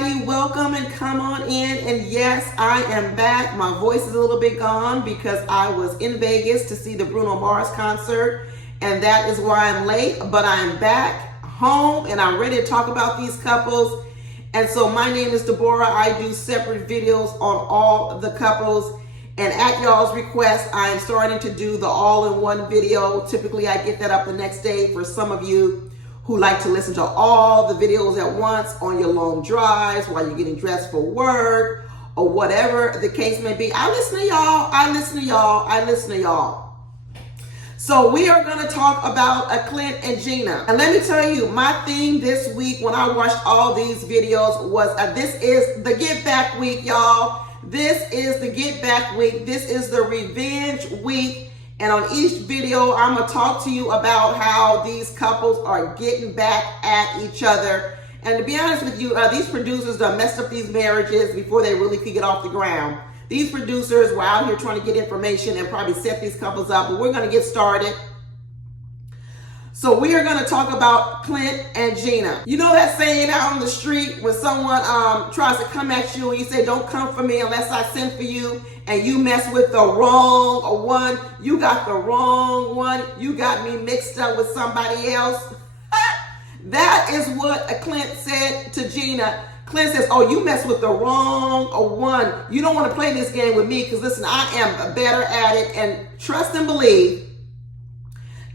everybody. Welcome and come on in. And yes, I am back. My voice is a little bit gone because I was in Vegas to see the Bruno Mars concert, and that is why I'm late. But I'm back home and I'm ready to talk about these couples. And so my name is Deborah. I do separate videos on all the couples. And at y'all's request, I am starting to do the all-in-one video. Typically, I get that up the next day for some of you who like to listen to all the videos at once on your long drives while you're getting dressed for work or whatever the case may be. I listen to y'all. So we are going to talk about Clint and Gina. And let me tell you, my theme this week when I watched all these videos was this is the get back week, y'all. This is the get back week. This is the revenge week. And on each video, I'm going to talk to you about how these couples are getting back at each other. And to be honest with you, these producers done messed up these marriages before they really could get off the ground. These producers were out here trying to get information and probably set these couples up, but we're going to get started. So we are going to talk about Clint and Gina. You know that saying out on the street when someone tries to come at you and you say, don't come for me unless I send for you, and you mess with the wrong one. You got the wrong one. You got me mixed up with somebody else. That is what Clint said to Gina. Clint says, oh, you mess with the wrong one. You don't want to play this game with me because, listen, I am better at it. And trust and believe,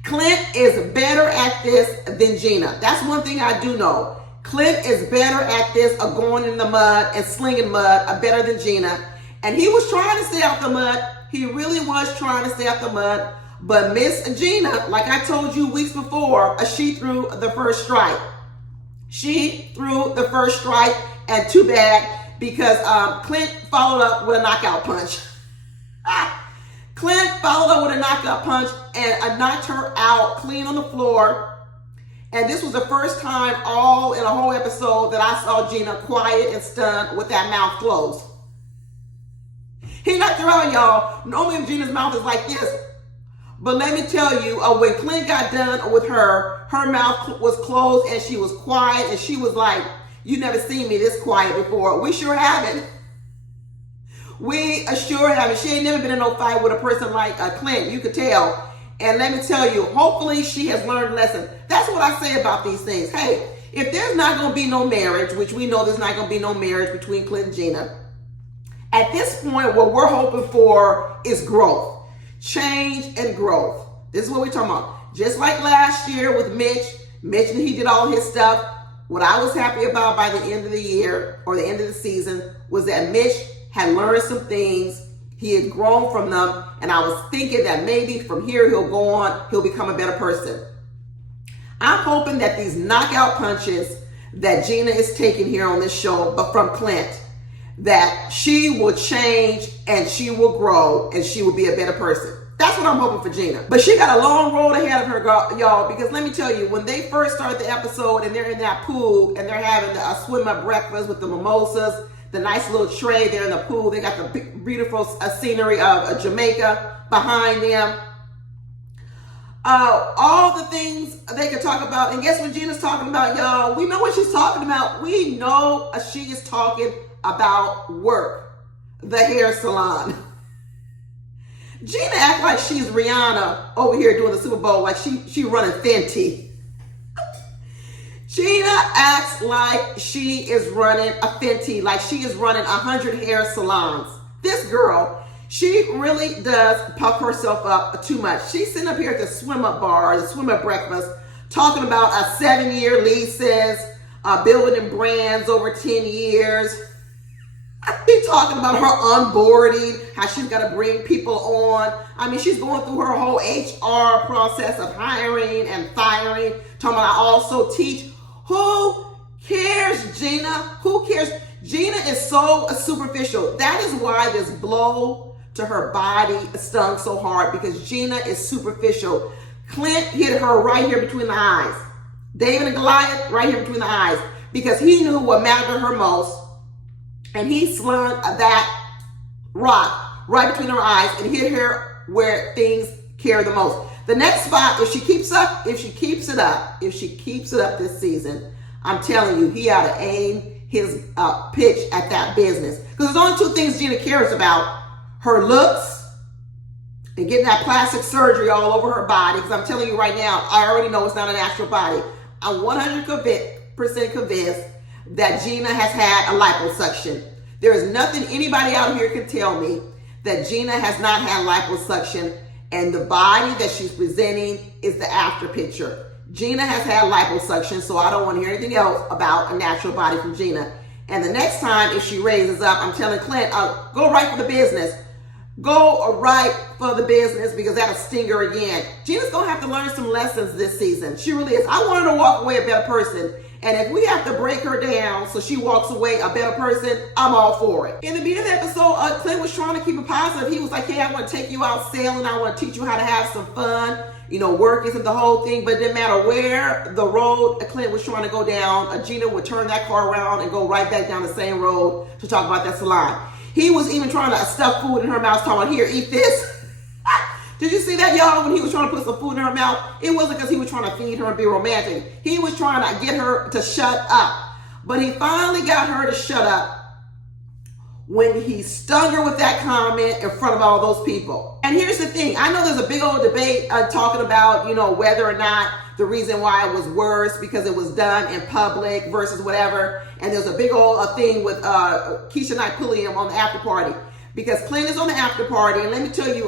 Clint is better at this than Gina. That's one thing I do know. Clint is better at this of going in the mud and slinging mud better than Gina. And he was trying to stay out the mud. He really was trying to stay out the mud. But Miss Gina, like I told you weeks before, she threw the first strike. She threw the first strike, and too bad because Clint followed up with a knockout punch. Clint followed up with a knockout punch and knocked her out clean on the floor. And this was the first time all in a whole episode that I saw Gina quiet and stunned with that mouth closed. He knocked her out, y'all. Normally Gina's mouth is like this. But let me tell you, when Clint got done with her, her mouth was closed and she was quiet. And she was like, you never seen me this quiet before. We sure haven't. We sure haven't. She ain't never been in no fight with a person like Clint. You could tell. And let me tell you, hopefully she has learned a lesson. That's what I say about these things. Hey, if there's not going to be no marriage, which we know there's not going to be no marriage between Clint and Gina, at this point, what we're hoping for is growth. Change and growth. This is what we're talking about. Just like last year with Mitch and he did all his stuff. What I was happy about by the end of the year or the end of the season was that Mitch had learned some things. He had grown from them. And I was thinking that maybe from here he'll go on, he'll become a better person. I'm hoping that these knockout punches that Gina is taking here on this show, but from Clint, that she will change and she will grow and she will be a better person. That's what I'm hoping for Gina. But she got a long road ahead of her, y'all, because let me tell you, when they first started the episode and they're in that pool and they're having a swim-up breakfast with the mimosas, the nice little tray there in the pool, they got the beautiful scenery of Jamaica behind them. All the things they could talk about. And guess what Gina's talking about, y'all? We know what she's talking about. We know she is talking about work, the hair salon. Gina acts like she's Rihanna over here doing the Super Bowl, like she running Fenty. Gina acts like she is running a Fenty, like she is running 100 hair salons. This girl, she really does puff herself up too much. She's sitting up here at the swim-up bar, the swim-up breakfast, talking about 7-year leases, building brands over 10 years. She's talking about her onboarding, how she's got to bring people on. I mean, she's going through her whole HR process of hiring and firing. Talking about I also teach. Who cares, Gina? Who cares? Gina is so superficial. That is why this blow to her body stung so hard, because Gina is superficial. Clint hit her right here between the eyes. David and Goliath right here between the eyes, because he knew what mattered to her most. And he slung that rock right between her eyes and hit her where things care the most. The next spot, if she keeps it up this season, I'm telling you, he ought to aim his pitch at that business. Because there's only two things Gina cares about: her looks and getting that plastic surgery all over her body. Because I'm telling you right now, I already know it's not a natural body. I'm 100% convinced that Gina has had a liposuction. There is nothing anybody out here can tell me that Gina has not had liposuction, and the body that she's presenting is the after picture. Gina has had liposuction, so I don't want to hear anything else about a natural body from Gina. And the next time, if she raises up, I'm telling Clint, go right for the business. Go right for the business, because that'll sting her again. Gina's going to have to learn some lessons this season. She really is. I want her to walk away a better person. And if we have to break her down so she walks away a better person, I'm all for it. In the beginning of the episode, Clint was trying to keep it positive. He was like, hey, I want to take you out sailing. I want to teach you how to have some fun. You know, work isn't the whole thing, but it didn't matter where the road Clint was trying to go down, Gina would turn that car around and go right back down the same road to talk about that salon. He was even trying to stuff food in her mouth, talking about, here, eat this. Did you see that, y'all, when he was trying to put some food in her mouth? It wasn't because he was trying to feed her and be romantic. He was trying to get her to shut up. But he finally got her to shut up when he stung her with that comment in front of all those people. And here's the thing. I know there's a big old debate talking about, you know, whether or not the reason why it was worse because it was done in public versus whatever. And there's a big old thing with Keisha and I pulling him on the after party. Because Clint is on the after party, and let me tell you,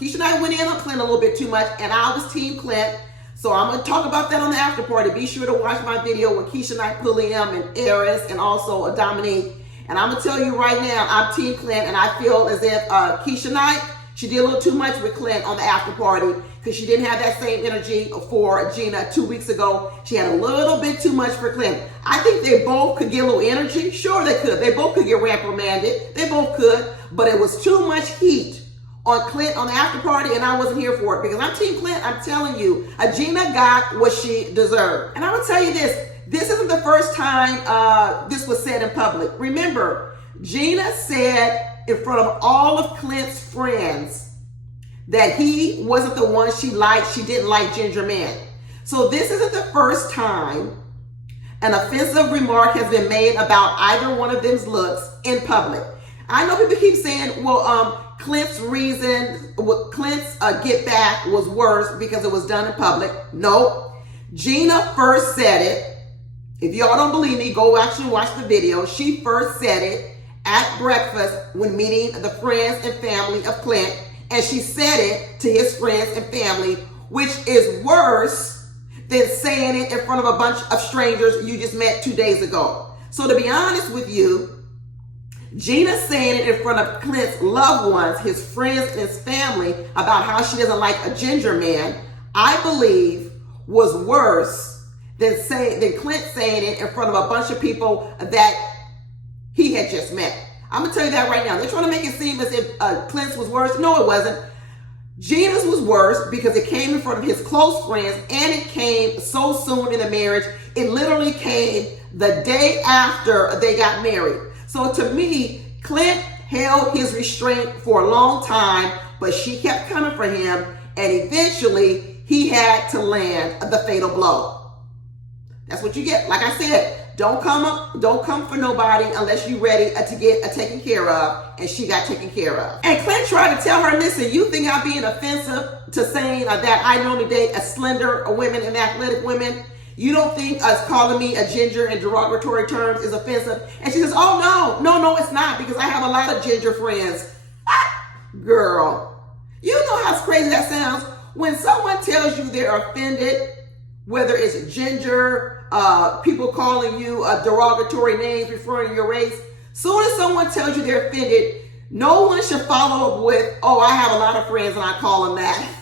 Keisha and I went in on Clint a little bit too much, and I was team Clint. So I'm going to talk about that on the after party. Be sure to watch my video with Keisha and I pulling him and Airris and also Domynque. And I'm going to tell you right now, I'm team Clint, and I feel as if Keisha and I, she did a little too much with Clint on the after party because she didn't have that same energy for Gina 2 weeks ago. She had a little bit too much for Clint. I think they both could get a little energy. Sure, they could. They both could get reprimanded. They both could. But it was too much heat on Clint on the after party, and I wasn't here for it because I'm team Clint. I'm telling you, Gina got what she deserved. And I'm going to tell you this. This isn't the first time this was said in public. Remember, Gina said in front of all of Clint's friends that he wasn't the one she liked. She didn't like ginger men. So this isn't the first time an offensive remark has been made about either one of them's looks in public. I know people keep saying, well, Clint's get back was worse because it was done in public. No, Gina first said it. If y'all don't believe me, go actually watch the video. She first said it at breakfast when meeting the friends and family of Clint. And she said it to his friends and family, which is worse than saying it in front of a bunch of strangers you just met 2 days ago. So to be honest with you, Gina saying it in front of Clint's loved ones, his friends and his family, about how she doesn't like a ginger man, I believe was worse than Clint saying it in front of a bunch of people that he had just met. I'm going to tell you that right now. They're trying to make it seem as if Clint's was worse. No, it wasn't. Gina's was worse because it came in front of his close friends, and it came so soon in the marriage. It literally came the day after they got married. So to me, Clint held his restraint for a long time, but she kept coming for him, and eventually he had to land the fatal blow. That's what you get. Like I said, don't come for nobody unless you're ready to get taken care of, and she got taken care of. And Clint tried to tell her, listen, you think I'm being offensive to saying that I normally date a slender women and athletic women? You don't think us calling me a ginger in derogatory terms is offensive? And she says, oh, no, it's not, because I have a lot of ginger friends. Girl, you know how crazy that sounds? When someone tells you they're offended, whether it's ginger, people calling you derogatory names referring to your race, soon as someone tells you they're offended, no one should follow up with, oh, I have a lot of friends and I call them that.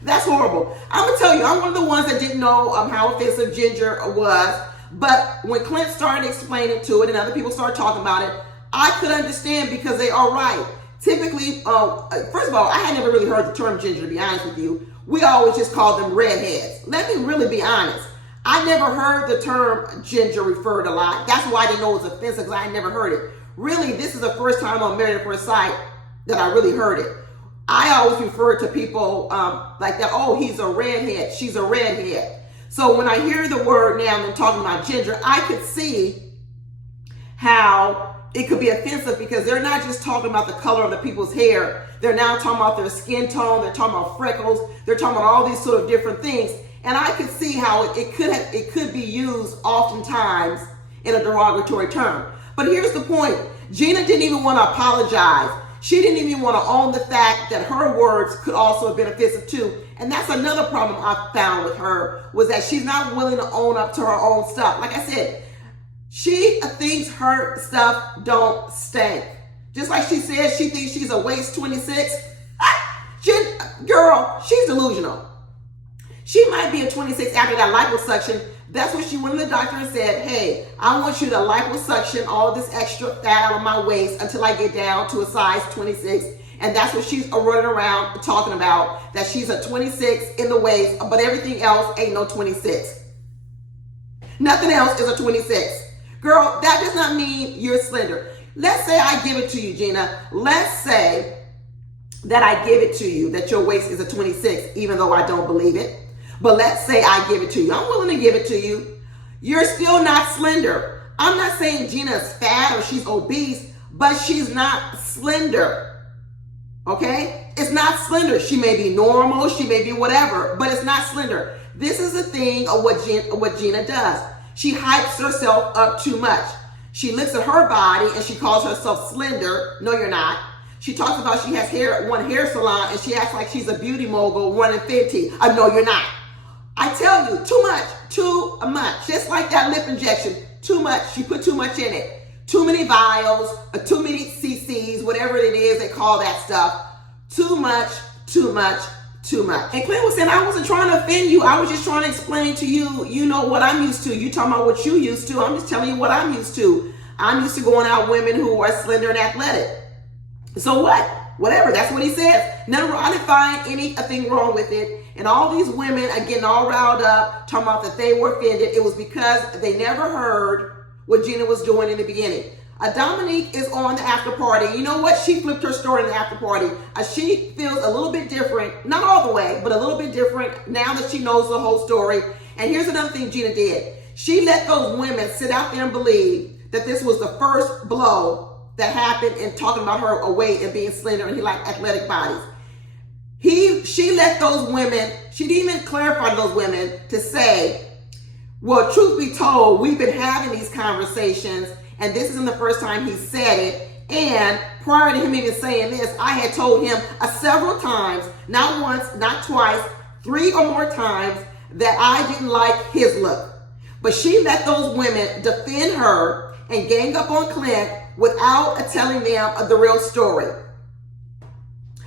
That's horrible. I'm going to tell you, I'm one of the ones that didn't know how offensive ginger was. But when Clint started explaining to it and other people started talking about it, I could understand because they are right. Typically, first of all, I had never really heard the term ginger, to be honest with you. We always just called them redheads. Let me really be honest. I never heard the term ginger referred a lot. That's why I didn't know it was offensive, because I had never heard it. Really, this is the first time on Married at First Sight that I really heard it. I always refer to people like that, oh, he's a redhead, she's a redhead. So when I hear the word now and they're talking about ginger, I could see it could be offensive because they're not just talking about the color of the people's hair. They're now talking about their skin tone. They're talking about freckles. They're talking about all these sort of different things. And I could see how it could be used oftentimes in a derogatory term. But here's the point. Gina didn't even want to apologize. She didn't even want to own the fact that her words could also have been offensive too. And that's another problem I found with her, was that she's not willing to own up to her own stuff. Like I said, she thinks her stuff don't stink. Just like she says she thinks she's a waist 26. Girl, she's delusional. She might be a 26 after that liposuction. That's what she went to the doctor and said, hey, I want you to liposuction all this extra fat out of my waist until I get down to a size 26. And that's what she's running around talking about, that she's a 26 in the waist, but everything else ain't no 26. Nothing else is a 26. Girl, that does not mean you're slender. Let's say I give it to you, Gina. Let's say that I give it to you, that your waist is a 26, even though I don't believe it. But let's say I give it to you. I'm willing to give it to you. You're still not slender. I'm not saying Gina's fat or she's obese, but she's not slender. Okay? It's not slender. She may be normal, she may be whatever, but it's not slender. This is the thing of what Gina does. She hypes herself up too much. She looks at her body and she calls herself slender. No, you're not. She talks about she has hair at one hair salon and she acts like she's a beauty mogul running Fenty. No, you're not. I tell you, too much. Just like that lip injection, too much. She put too much in it. Too many vials, too many cc's, whatever it is they call that stuff. Too much. And Clint was saying, I wasn't trying to offend you. I was just trying to explain to you, you know what I'm used to. You talking about what you used to. I'm just telling you what I'm used to. I'm used to going out with women who are slender and athletic. So what? Whatever. That's what he says. I didn't find anything wrong with it. And all these women are getting all riled up, talking about that they were offended. It was because they never heard what Gina was doing in the beginning. Domynque is on the after party. You know what? She flipped her story in the after party. She feels a little bit different, not all the way, but a little bit different now that she knows the whole story. And here's another thing Gina did. She let those women sit out there and believe that this was the first blow that happened in talking about her weight and being slender and he liked athletic bodies. She let those women, she didn't even clarify to those women to say, well, truth be told, we've been having these conversations and this isn't the first time he said it. And prior to him even saying this, I had told him several times, not once, not twice, 3 or more times, that I didn't like his look. But she let those women defend her and gang up on Clint without telling them the real story.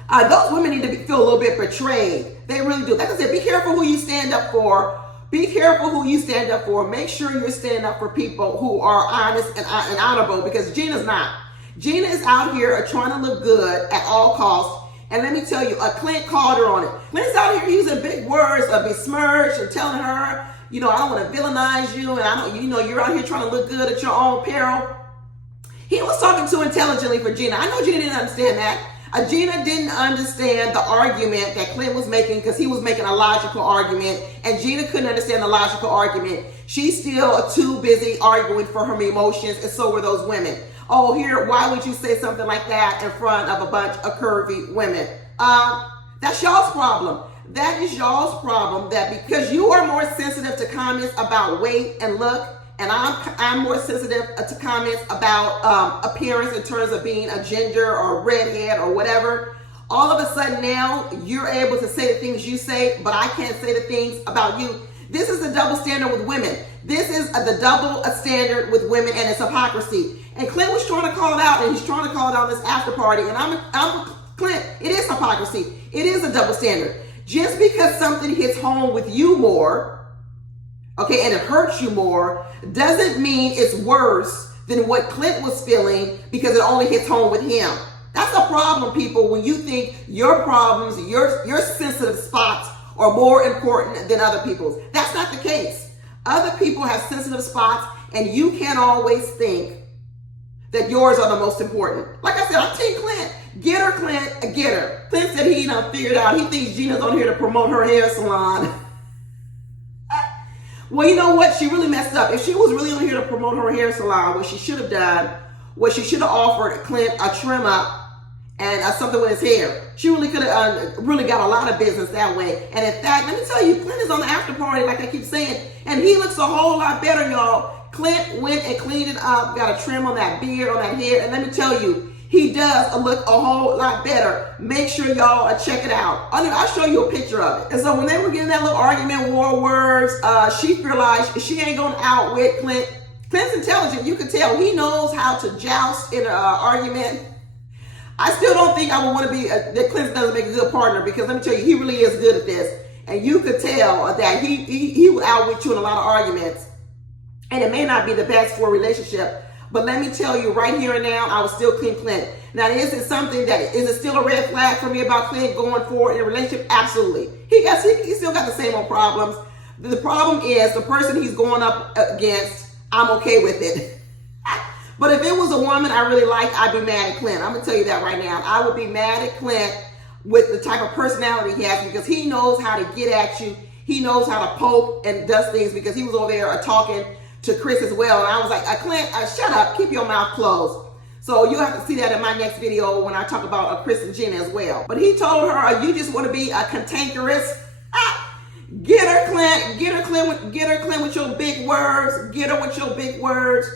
Those women need to feel a little bit betrayed. They really do. Like I said, be careful who you stand up for. Be careful who you stand up for. Make sure you're standing up for people who are honest and honorable, because Gina's not. Gina is out here trying to look good at all costs. And let me tell you, Clint called her on it. Clint's out here using big words of besmirch and telling her, I don't want to villainize you, and you're out here trying to look good at your own peril. He was talking too intelligently for Gina. I know Gina didn't understand that. Gina didn't understand the argument that Clint was making, because he was making a logical argument, and Gina couldn't understand the logical argument. She's still too busy arguing for her emotions, and so were those women. Oh, why would you say something like that in front of a bunch of curvy women? That's y'all's problem. That is y'all's problem, that because you are more sensitive to comments about weight and look, and I'm more sensitive to comments about appearance in terms of being a ginger or a redhead or whatever. All of a sudden now you're able to say the things you say, but I can't say the things about you. This is a double standard with women. This is the double standard with women, and it's hypocrisy. And Clint was trying to call it out, and he's trying to call it out in this after party. And I'm Clint, it is hypocrisy. It is a double standard. Just because something hits home with you more, okay, and it hurts you more, doesn't mean it's worse than what Clint was feeling because it only hits home with him. That's a problem, people, when you think your problems, your sensitive spots are more important than other people's. That's not the case. Other people have sensitive spots, and you can't always think that yours are the most important. Like I said, I'm Team Clint. Get her, Clint, get her. Clint said he figured out, he thinks Gina's on here to promote her hair salon. Well, you know what? She really messed up. If she was really on here to promote her hair salon, what she should have done was she should have offered Clint a trim up and something with his hair. She really could have really got a lot of business that way. And in fact, let me tell you, Clint is on the after party, like I keep saying, and he looks a whole lot better, y'all. Clint went and cleaned it up, got a trim on that beard, on that hair, and let me tell you, he does look a whole lot better. Make sure y'all check it out. I'll show you a picture of it. And so when they were getting that little argument, war words, she realized she ain't going to outwit Clint. Clint's intelligent. You can tell he knows how to joust in an argument. I still don't think I would want to be, that Clint doesn't make a good partner, because let me tell you, he really is good at this. And you could tell that he will outwit you in a lot of arguments. And it may not be the best for a relationship, but let me tell you right here and now, I would still clean Clint. Now, is it something that, is it still a red flag for me about Clint going forward in a relationship? Absolutely. He still got the same old problems. The problem is the person he's going up against, I'm okay with it. But if it was a woman I really liked, I'd be mad at Clint. I'm going to tell you that right now. I would be mad at Clint with the type of personality he has, because he knows how to get at you. He knows how to poke and does things, because he was over there talking to Chris as well. And I was like, Clint, shut up. Keep your mouth closed. So you'll have to see that in my next video when I talk about Kirsten and Gina as well. But he told her, you just want to be a cantankerous. Get her, Clint. Get her, Clint, with your big words. Get her with your big words.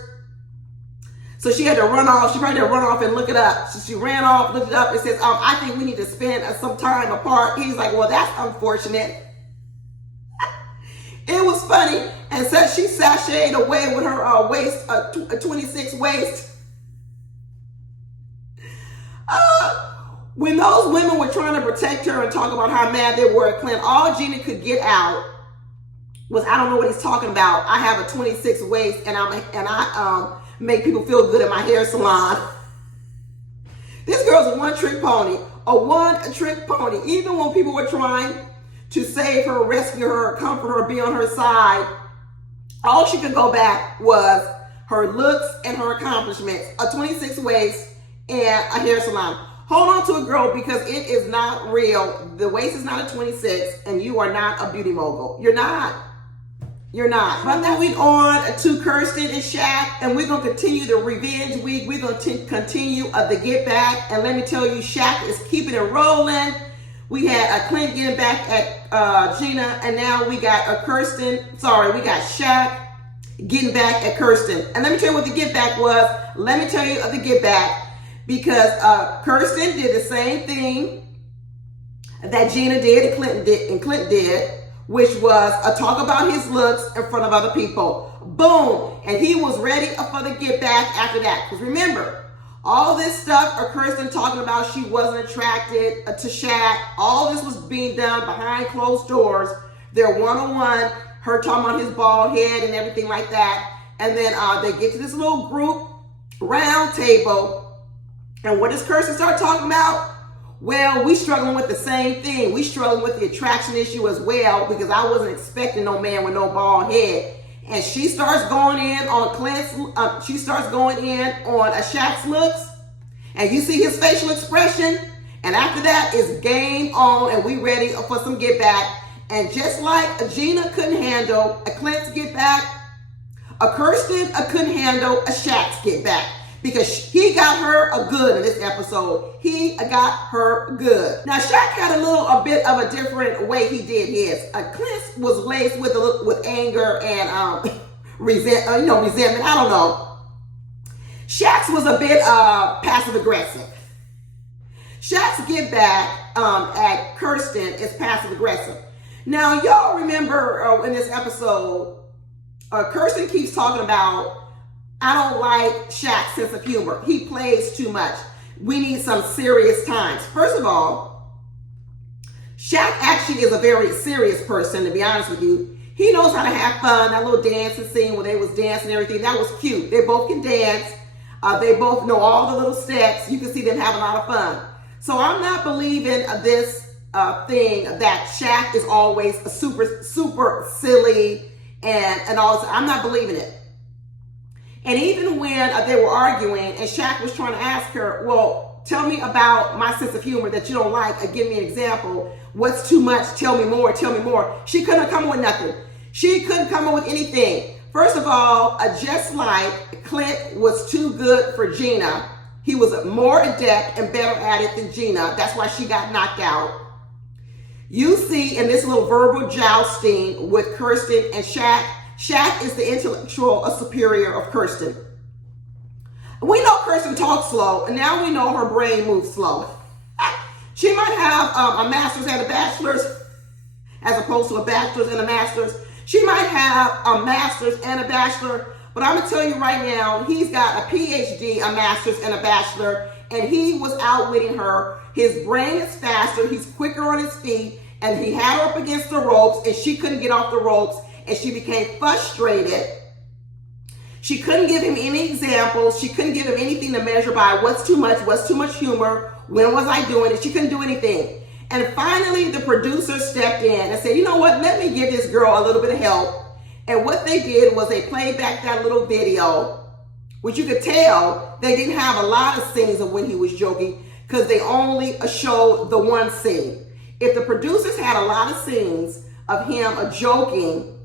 So she had to run off. She probably had to run off and look it up. So she ran off, looked it up, and says, I think we need to spend some time apart. He's like, well, that's unfortunate. It was funny. And so she sashayed away with her waist, a 26 waist. When those women were trying to protect her and talk about how mad they were at Clint, all Gina could get out was, I don't know what he's talking about. I have a 26 waist, and I make people feel good at my hair salon. This girl's a one-trick pony. A one-trick pony. Even when people were trying to save her, rescue her, comfort her, be on her side, all she could go back was her looks and her accomplishments. A 26 waist and a hair salon. Hold on to it, girl, because it is not real. The waist is not a 26, and you are not a beauty mogul. You're not. You're not. But now we're on to Kirsten and Shaq, and we're going to continue the revenge week. We're going to continue the get back. And let me tell you, Shaq is keeping it rolling. We had Clint getting back at Gina, and now we got we got Shaq getting back at Kirsten. And let me tell you what the get back was. Let me tell you the get back. Because Kirsten did the same thing that Gina did and Clint did, which was talk about his looks in front of other people. Boom. And he was ready for the get back after that. Because remember, all this stuff Kirsten talking about, she wasn't attracted to Shaq. All this was being done behind closed doors. They're one-on-one, her talking about his bald head and everything like that. And then they get to this little group round table. And what does Kirsten start talking about? Well, we struggling with the same thing. We struggling with the attraction issue as well, because I wasn't expecting no man with no bald head. And she starts going in on Clint's, she starts going in on Shaq's looks. And you see his facial expression. And after that is game on, and we ready for some get back. And just like Gina couldn't handle a Clint's get back, Kirsten couldn't handle a Shaq's get back. Because he got her a good in this episode. He got her good. Now, Shaq had a bit of a different way he did his. Clint was laced with anger and resentment. I don't know. Shaq's was a bit passive aggressive. Shaq's get back at Kirsten is passive aggressive. Now, y'all remember in this episode, Kirsten keeps talking about, I don't like Shaq's sense of humor. He plays too much. We need some serious times. First of all, Shaq actually is a very serious person, to be honest with you. He knows how to have fun. That little dancing scene where they was dancing and everything, that was cute. They both can dance. They both know all the little steps. You can see them having a lot of fun. So I'm not believing this thing that Shaq is always super silly and all this. I'm not believing it. And even when they were arguing and Shaq was trying to ask her, well, tell me about my sense of humor that you don't like. Give me an example. What's too much? Tell me more. Tell me more. She couldn't come up with nothing. She couldn't come up with anything. First of all, just like Clint was too good for Gina, he was more adept and better at it than Gina. That's why she got knocked out. You see in this little verbal jousting with Kirsten and Shaq, Shaq is the intellectual superior of Kirsten. We know Kirsten talks slow, and now we know her brain moves slow. She might have a master's and a bachelor's, as opposed to a bachelor's and a master's. She might have a master's and a bachelor, but I'm gonna tell you right now, he's got a PhD, a master's, and a bachelor, and he was outwitting her. His brain is faster, he's quicker on his feet, and he had her up against the ropes, and she couldn't get off the ropes, and she became frustrated. She couldn't give him any examples. She couldn't give him anything to measure by what's too much humor, when was I doing it? She couldn't do anything. And finally, the producer stepped in and said, you know what, let me give this girl a little bit of help. And what they did was they played back that little video, which you could tell they didn't have a lot of scenes of when he was joking because they only showed the one scene. If the producers had a lot of scenes of him joking,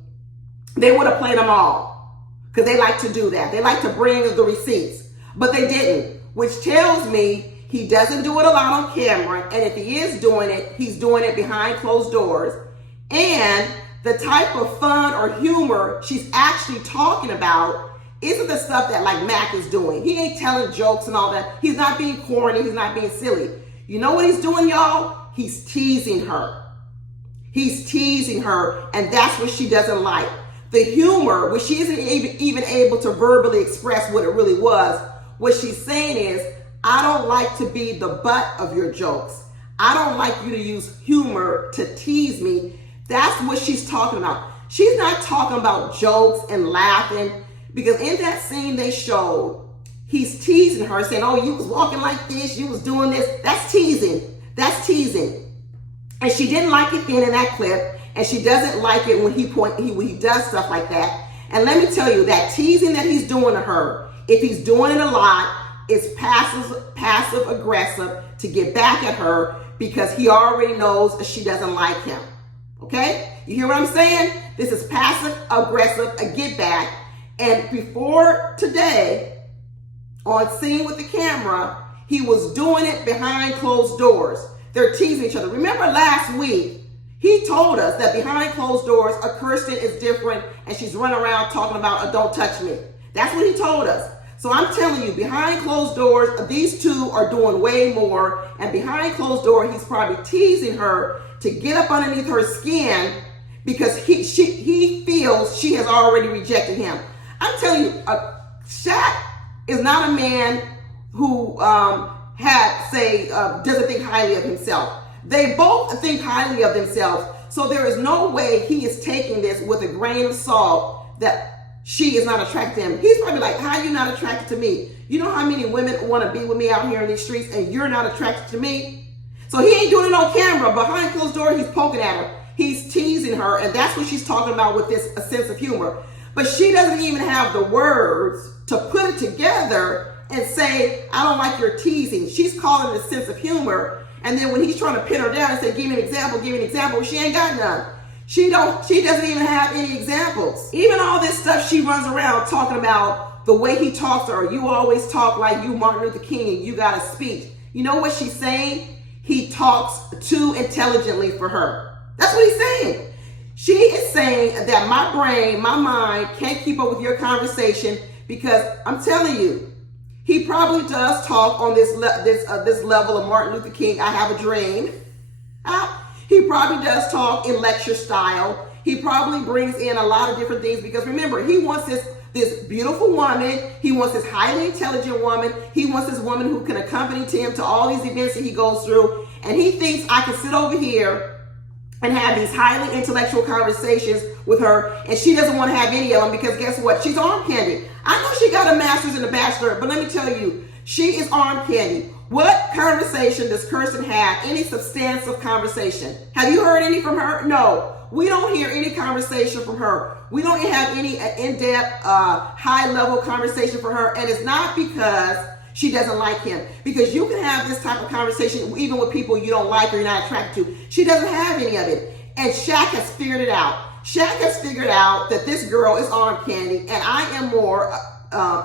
they would have played them all because they like to do that. They like to bring the receipts, but they didn't, which tells me he doesn't do it a lot on camera, and if he is doing it, he's doing it behind closed doors. And the type of fun or humor she's actually talking about isn't the stuff that like Mac is doing. He ain't telling jokes and all that. He's not being corny. He's not being silly. You know what he's doing, y'all? He's teasing her. He's teasing her, and that's what she doesn't like. The humor, when she isn't even able to verbally express what it really was, what she's saying is, I don't like to be the butt of your jokes. I don't like you to use humor to tease me. That's what she's talking about. She's not talking about jokes and laughing, because in that scene they showed, he's teasing her, saying, oh, you was walking like this, you was doing this. That's teasing. That's teasing. And she didn't like it then in that clip, and she doesn't like it when he does stuff like that. And let me tell you, that teasing that he's doing to her, if he's doing it a lot, it's passive aggressive to get back at her because he already knows she doesn't like him. Okay? You hear what I'm saying? This is passive aggressive, a get back. And before today, on scene with the camera, he was doing it behind closed doors. They're teasing each other. Remember last week, he told us that behind closed doors, a Kirsten is different and she's running around talking about, don't touch me. That's what he told us. So I'm telling you, behind closed doors, these two are doing way more. And behind closed doors, he's probably teasing her to get up underneath her skin because he feels she has already rejected him. I'm telling you, Shaq is not a man who doesn't think highly of himself. They both think highly of themselves. So there is no way he is taking this with a grain of salt that she is not attracted to him. He's probably like, how are you not attracted to me? You know how many women want to be with me out here in these streets and you're not attracted to me? So he ain't doing it on camera. Behind closed doors, he's poking at her. He's teasing her, and that's what she's talking about with this a sense of humor. But she doesn't even have the words to put it together and say, I don't like your teasing. She's calling it a sense of humor. And then when he's trying to pin her down and say, give me an example, she ain't got none. She doesn't even have any examples. Even all this stuff she runs around talking about the way he talks to her. You always talk like you Martin Luther King and you got a speech. You know what she's saying? He talks too intelligently for her. That's what he's saying. She is saying that my brain, my mind can't keep up with your conversation because I'm telling you, he probably does talk on this level of Martin Luther King, I have a dream. He probably does talk in lecture style. He probably brings in a lot of different things because remember, he wants this beautiful woman. He wants this highly intelligent woman. He wants this woman who can accompany him to all these events that he goes through. And he thinks I can sit over here and have these highly intellectual conversations with her, and she doesn't want to have any of them because guess what? She's arm candy. I know she got a master's and a bachelor, but let me tell you, she is arm candy. What conversation does Kirsten have? Any substantive conversation? Have you heard any from her? No. We don't hear any conversation from her. We don't have any in-depth, high-level conversation from her, and it's not because she doesn't like him. Because you can have this type of conversation even with people you don't like or you're not attracted to. She doesn't have any of it. And Shaq has figured it out. Shaq has figured out that this girl is arm candy, and I am more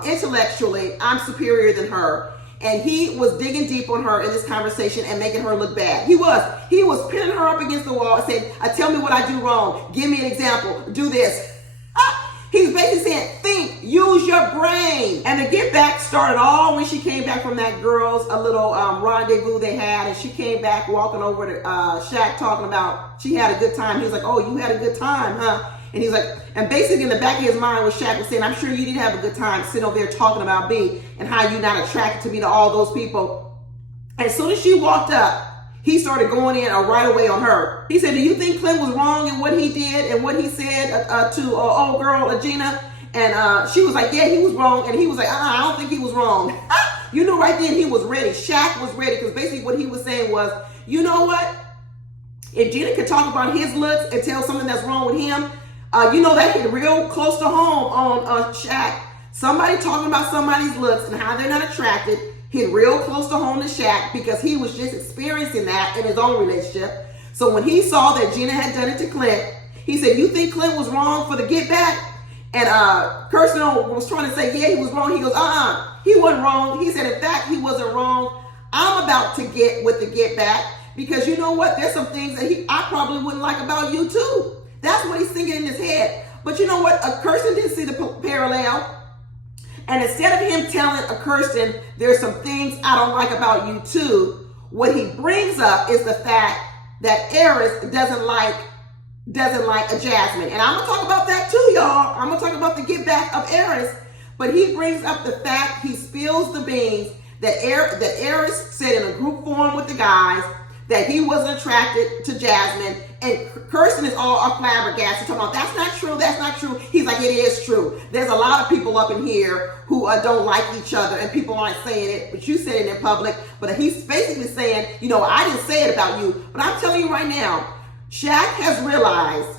intellectually, I'm superior than her. And he was digging deep on her in this conversation and making her look bad. He was pinning her up against the wall and saying, tell me what I do wrong. Give me an example. Do this. He's basically saying, think, use your brain. And the get back started all when she came back from that girl's a little rendezvous they had. And she came back walking over to Shaq talking about she had a good time. He was like, oh, you had a good time, huh? And he's like, and basically in the back of his mind was Shaq was saying, I'm sure you didn't have a good time sitting over there talking about me and how you're not attracted to me to all those people. And as soon as she walked up, he started going in right away on her. He said, do you think Clint was wrong in what he did and what he said to old girl, Gina? And she was like, yeah, he was wrong. And he was like, I don't think he was wrong. You know, right then he was ready. Shaq was ready because basically what he was saying was, you know what? If Gina could talk about his looks and tell something that's wrong with him, you know that hit real close to home on Shaq. Somebody talking about somebody's looks and how they're not attracted hit real close to home to Shaq because he was just experiencing that in his own relationship. So when he saw that Gina had done it to Clint, he said, you think Clint was wrong for the get back? And Kirsten was trying to say, yeah, he was wrong. He goes, he wasn't wrong. He said, in fact, he wasn't wrong. I'm about to get with the get back because you know what? There's some things that I probably wouldn't like about you too. That's what he's thinking in his head. But you know what? Kirsten didn't see the parallel. And instead of him telling Kirsten, there's some things I don't like about you too, what he brings up is the fact that Airris doesn't like andJasmin. And I'm going to talk about that too, y'all. I'm going to talk about the get back of Airris. But he brings up the fact, he spills the beans, that Airris said in a group forum with the guys that he wasn't attracted to Jasmine. And Kirsten is all flabbergasted, talking about, that's not true, that's not true. He's like, it is true. There's a lot of people up in here who don't like each other, and people aren't saying it, but you said it in public. But he's basically saying, you know, I didn't say it about you, but I'm telling you right now, Shaq has realized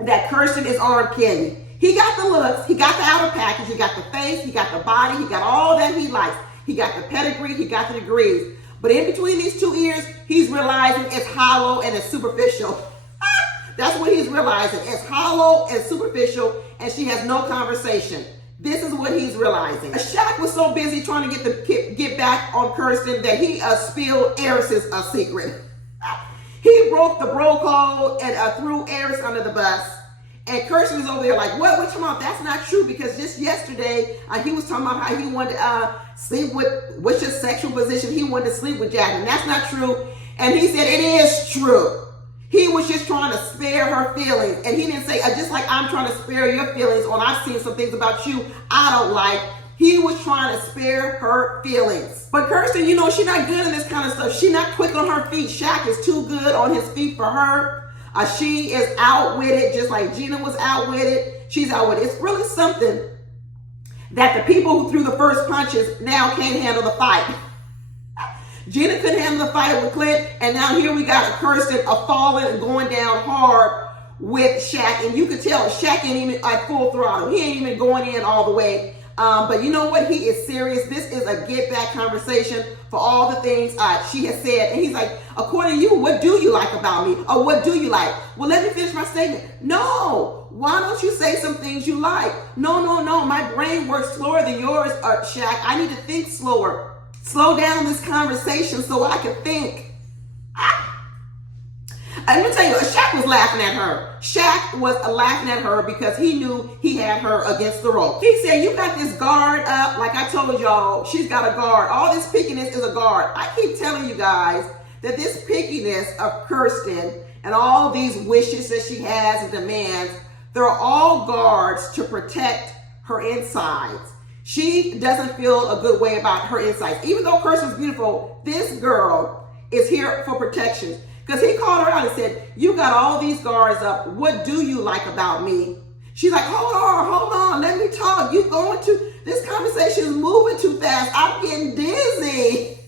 that Kirsten is arm candy. He got the looks, he got the outer package, he got the face, he got the body, he got all that he likes. He got the pedigree, he got the degrees. But in between these two ears, he's realizing it's hollow and it's superficial. That's what he's realizing. It's hollow and superficial, and she has no conversation. This is what he's realizing. Shaq was so busy trying to get back on Kirsten that he spilled Airris' secret. He broke the bro code and threw Airris under the bus. And Kirsten is over there like, what you talking about? That's not true, because just yesterday, he was talking about how he wanted to sleep with his sexual position. He wanted to sleep with Jasmine. That's not true. And he said, it is true. He was just trying to spare her feelings. And he didn't say, just like I'm trying to spare your feelings on I've seen some things about you I don't like. He was trying to spare her feelings. But Kirsten, you know, she's not good in this kind of stuff. She's not quick on her feet. Shaq is too good on his feet for her. She is outwitted, just like Gina was outwitted. She's outwitted. It's really something that the people who threw the first punches now can't handle the fight. Gina couldn't handle the fight with Clint, and now here we got Kirsten falling and going down hard with Shaq. And you could tell Shaq ain't even at full throttle. He ain't even going in all the way. But you know what? He is serious. This is a get back conversation for all the things she has said. And he's like, according to you, what do you like about me? Or what do you like? Well, let me finish my statement. No. Why don't you say some things you like? No. My brain works slower than yours, Shaq. I need to think slower. Slow down this conversation so I can think. Let me tell you, Shaq was laughing at her. Shaq was laughing at her because he knew he had her against the rope. He said, you got this guard up. Like I told y'all, she's got a guard. All this pickiness is a guard. I keep telling you guys that this pickiness of Kirsten and all these wishes that she has and demands, they're all guards to protect her insides. She doesn't feel a good way about her insides. Even though Kirsten's beautiful, this girl is here for protection. Because he called her out and said, you got all these guards up. What do you like about me? She's like, hold on, let me talk. This conversation is moving too fast. I'm getting dizzy.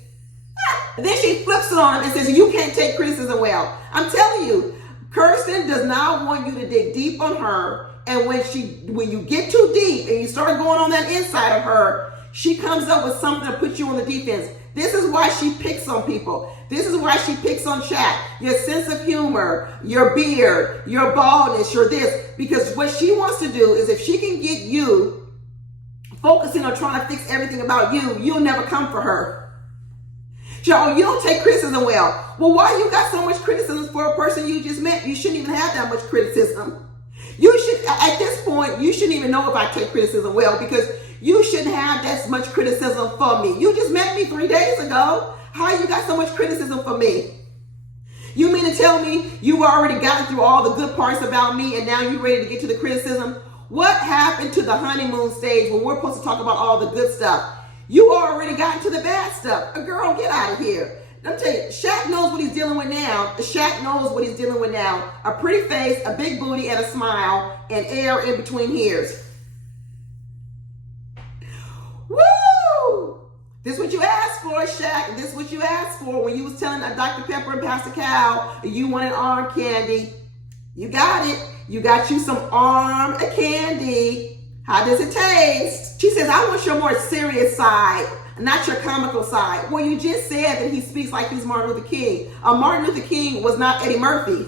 And then she flips it on him and says, you can't take criticism well. I'm telling you, Kirsten does not want you to dig deep on her. And when you get too deep and you start going on that inside of her, she comes up with something to put you on the defense. This is why she picks on people. This is why she picks on Shaq. Your sense of humor, your beard, your baldness, your this. Because what she wants to do is if she can get you focusing on trying to fix everything about you, you'll never come for her. Joe, you don't take criticism well. Well, why you got so much criticism for a person you just met? You shouldn't even have that much criticism. You should, at this point, you shouldn't even know if I take criticism well, because you shouldn't have that much criticism for me. You just met me 3 days ago. How you got so much criticism for me? You mean to tell me you've already gotten through all the good parts about me and now you're ready to get to the criticism? What happened to the honeymoon stage when we're supposed to talk about all the good stuff? You already gotten to the bad stuff. Girl, get out of here. Let me tell you, Shaq knows what he's dealing with now. Shaq knows what he's dealing with now. A pretty face, a big booty, and a smile, and air in between ears. Woo! This is what you asked for, Shaq. This is what you asked for when you was telling Dr. Pepper and Pastor Cal you wanted arm candy. You got it. You got you some arm candy. How does it taste? She says, I want your more serious side, not your comical side. Well, you just said that he speaks like he's Martin Luther King. Martin Luther King was not Eddie Murphy.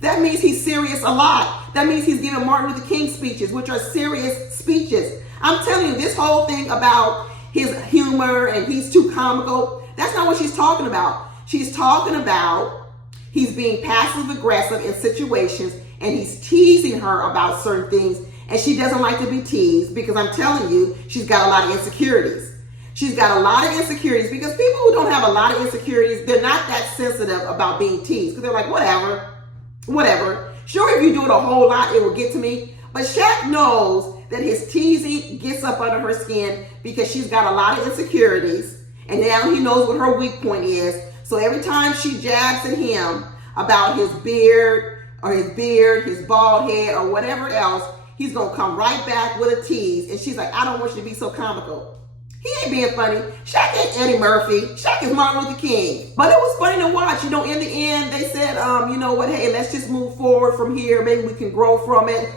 That means he's serious a lot. That means he's giving Martin Luther King speeches, which are serious speeches. I'm telling you, this whole thing about his humor and he's too comical, that's not what she's talking about. She's talking about he's being passive aggressive in situations and he's teasing her about certain things, and she doesn't like to be teased because I'm telling you, she's got a lot of insecurities. She's got a lot of insecurities because people who don't have a lot of insecurities, they're not that sensitive about being teased because they're like, whatever. Sure, if you do it a whole lot, it will get to me. But Shaq knows that his teasing gets up under her skin because she's got a lot of insecurities. And now he knows what her weak point is. So every time she jabs at him about his beard, his bald head, or whatever else, he's going to come right back with a tease. And she's like, I don't want you to be so comical. He ain't being funny. Shaq ain't Eddie Murphy. Shaq is Martin Luther King. But it was funny to watch. You know, in the end, they said, you know what, hey, let's just move forward from here. Maybe we can grow from it.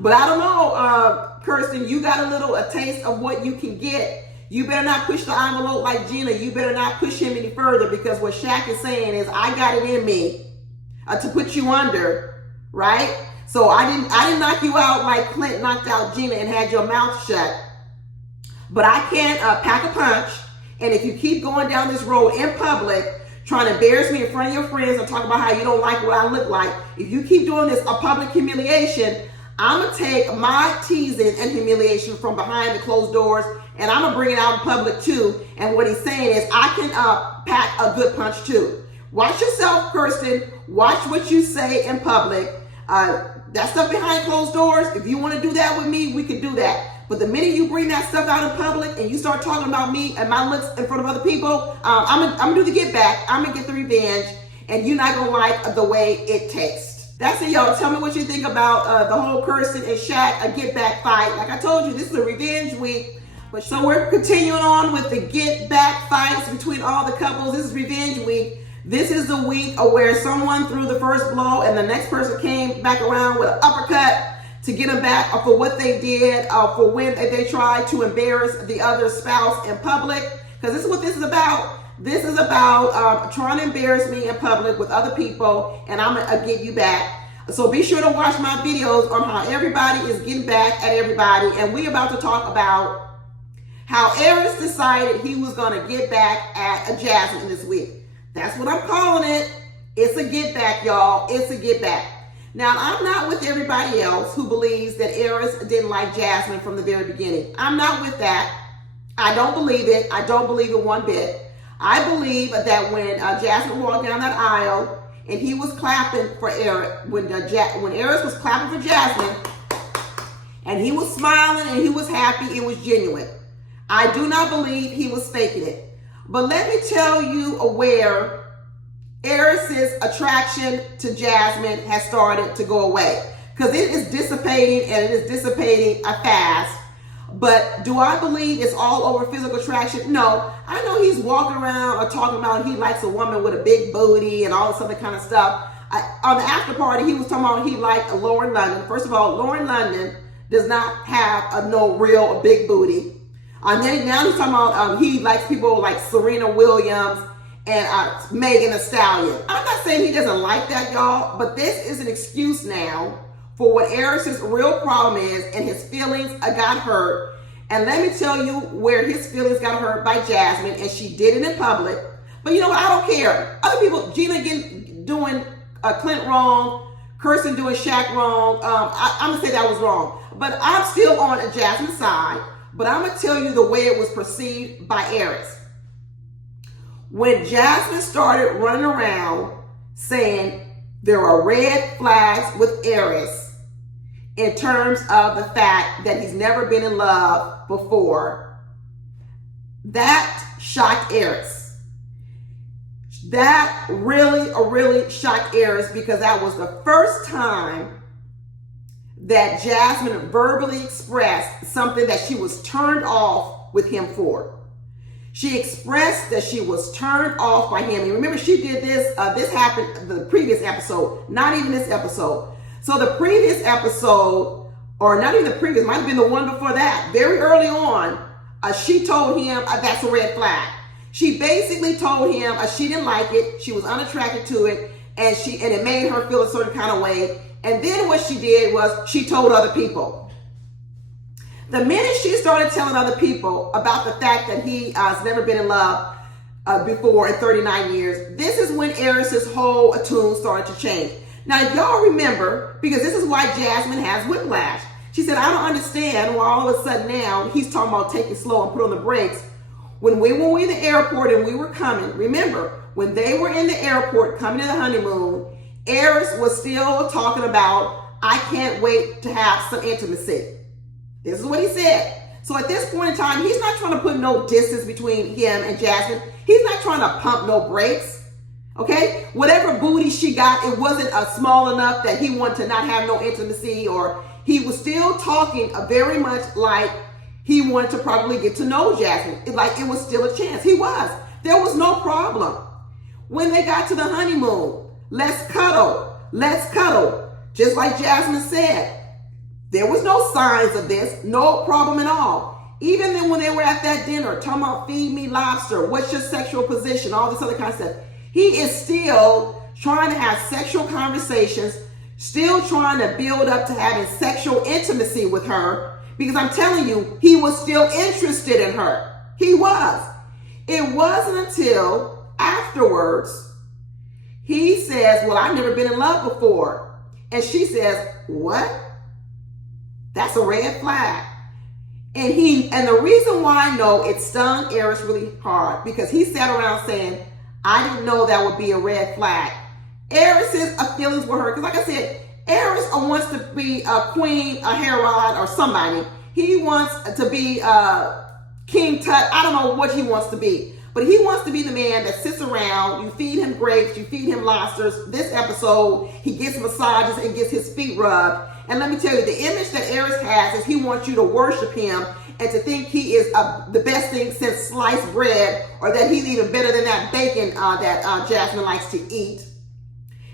But I don't know, Kirsten, you got a taste of what you can get. You better not push the envelope like Gina. You better not push him any further, because what Shaq is saying is, I got it in me to put you under, right? So I didn't knock you out like Clint knocked out Gina and had your mouth shut. But I can pack a punch, and if you keep going down this road in public, trying to embarrass me in front of your friends and talk about how you don't like what I look like, if you keep doing this, a public humiliation, I'm going to take my teasing and humiliation from behind the closed doors, and I'm going to bring it out in public too. And what he's saying is, I can pack a good punch too. Watch yourself, Kirsten. Watch what you say in public. That stuff behind closed doors, if you want to do that with me, we can do that. But the minute you bring that stuff out in public and you start talking about me and my looks in front of other people, I'm going to do the get back. I'm going to get the revenge, and you're not going to like the way it tastes. That's it, y'all. Tell me what you think about the whole Kirsten and Shaq a get back fight. Like I told you, this is a revenge week. But so we're continuing on with the get back fights between all the couples. This is revenge week. This is the week where someone threw the first blow and the next person came back around with an uppercut to get them back for what they did, for when they tried to embarrass the other spouse in public. Because this is what this is about. This is about trying to embarrass me in public with other people, and I'm going to get you back. So be sure to watch my videos on how everybody is getting back at everybody. And we're about to talk about how Airris decided he was going to get back at Jasmine this week. That's what I'm calling it. It's a get back, y'all. It's a get back. Now, I'm not with everybody else who believes that Airris didn't like Jasmine from the very beginning. I'm not with that. I don't believe it. I don't believe it one bit. I believe that when Jasmine walked down that aisle and he was clapping for Airris, when Airris was clapping for Jasmine and he was smiling and he was happy, it was genuine. I do not believe he was faking it. But let me tell you where Airris's attraction to Jasmine has started to go away, because it is dissipating, and it is dissipating fast. But do I believe it's all over physical attraction? No. I know he's walking around or talking about he likes a woman with a big booty and all this other kind of stuff. On the after party, he was talking about he liked Lauren London. First of all, Lauren London does not have a no real big booty. And then now he's talking about he likes people like Serena Williams and Megan Thee Stallion. I'm not saying he doesn't like that, y'all, but this is an excuse now for what Airris's real problem is, and his feelings got hurt. And let me tell you where his feelings got hurt by Jasmine, and she did it in public. But you know what? I don't care. Other people, Gina again doing Clint wrong, Kirsten doing Shaq wrong. I'm gonna say that was wrong, but I'm still on Jasmine's side. But I'm gonna tell you the way it was perceived by Airris. When Jasmine started running around saying there are red flags with Airris in terms of the fact that he's never been in love before, that shocked Airris. That really shocked Airris, because that was the first time that Jasmine verbally expressed something that she was turned off with him for. She expressed that she was turned off by him. And remember, she did this, this happened the previous episode, not even this episode. So the previous episode, or not even the previous, might have been the one before that, very early on, she told him that's a red flag. She basically told him she didn't like it, she was unattracted to it, and it made her feel a certain kind of way. And then what she did was she told other people. The minute she started telling other people about the fact that he has never been in love before in 39 years, this is when Airris's whole tune started to change. Now, if y'all remember, because this is why Jasmine has whiplash. She said, I don't understand why all of a sudden now he's talking about taking slow and put on the brakes. When we were in the airport and we were coming, remember, when they were in the airport coming to the honeymoon, Airris was still talking about, I can't wait to have some intimacy. This is what he said. So at this point in time, he's not trying to put no distance between him and Jasmine. He's not trying to pump no brakes. Okay? Whatever booty she got, it wasn't small enough that he wanted to not have no intimacy, or he was still talking very much like he wanted to probably get to know Jasmine. Like it was still a chance. He was. There was no problem. When they got to the honeymoon, let's cuddle. Let's cuddle. Just like Jasmine said, there was no signs of this, no problem at all. Even then when they were at that dinner, talking about feed me lobster, what's your sexual position, all this other kind of stuff. He is still trying to have sexual conversations, still trying to build up to having sexual intimacy with her, because I'm telling you, he was still interested in her. He was. It wasn't until afterwards he says, well, I've never been in love before. And she says, what? That's a red flag. And the reason why I know it stung Airris really hard, because he sat around saying, I didn't know that would be a red flag. Airris's feelings were hurt, because like I said, Airris wants to be a queen, a Herod, or somebody. He wants to be King Tut. I don't know what he wants to be. But he wants to be the man that sits around, you feed him grapes, you feed him lobsters. This episode, he gets massages and gets his feet rubbed. And let me tell you, the image that Airris has is he wants you to worship him and to think he is the best thing since sliced bread, or that he's even better than that bacon that Jasmine likes to eat.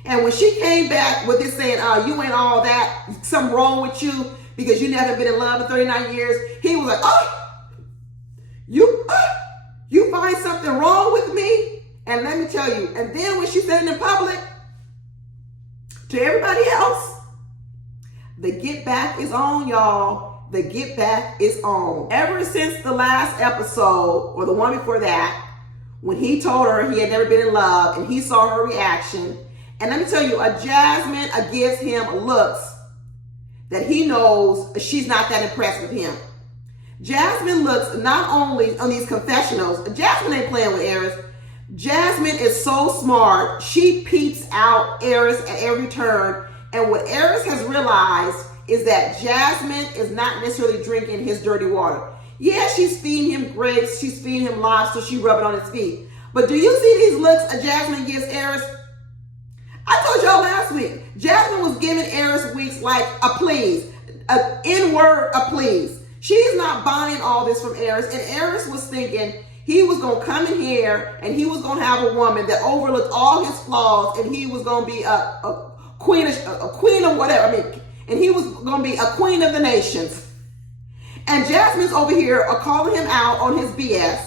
And when she came back with this saying, you ain't all that, something wrong with you because you never been in love in 39 years, he was like, you find something wrong with me? And let me tell you, and then when she said it in public to everybody else, the get back is on, y'all. The get back is on. Ever since the last episode, or the one before that, when he told her he had never been in love and he saw her reaction, and let me tell you, Jasmine gives him looks that he knows she's not that impressed with him. Jasmine looks not only on these confessionals, Jasmine ain't playing with Airris. Jasmine is so smart. She peeps out Airris at every turn. And what Airris has realized is that Jasmine is not necessarily drinking his dirty water. Yeah, she's feeding him grapes, she's feeding him lobster, she's rubbing on his feet. But do you see these looks Jasmine gives Airris? I told y'all last week, Jasmine was giving Airris weeks like a please, an N-word, a please. She's not buying all this from Airris, and Airris was thinking he was going to come in here and he was going to have a woman that overlooked all his flaws, and he was going to be a queen of whatever. I mean, and he was going to be a queen of the nations. And Jasmine's over here calling him out on his BS.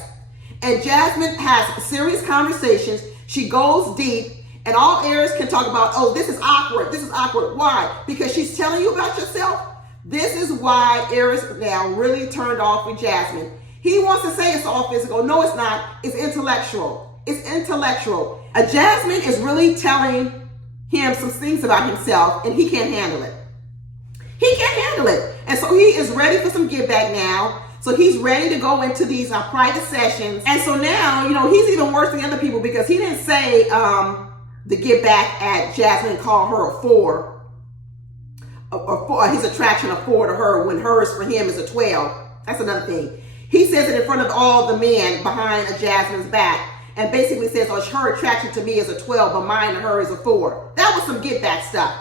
And Jasmine has serious conversations. She goes deep. And all Airris can talk about, oh, this is awkward. This is awkward. Why? Because she's telling you about yourself. This is why Airris now really turned off with Jasmine. He wants to say it's all physical. No, it's not. It's intellectual. It's intellectual. Jasmine is really telling him some things about himself, and he can't handle it. He can't handle it. And so he is ready for some give back now. So he's ready to go into these private sessions. And so now, he's even worse than other people because he didn't say the get back at Jasmine and call her a 4. Or his attraction a 4 to her when hers for him is a 12. That's another thing. He says it in front of all the men behind Jasmine's back and basically says, oh, her attraction to me is a 12, but mine to her is a 4. That was some get back stuff.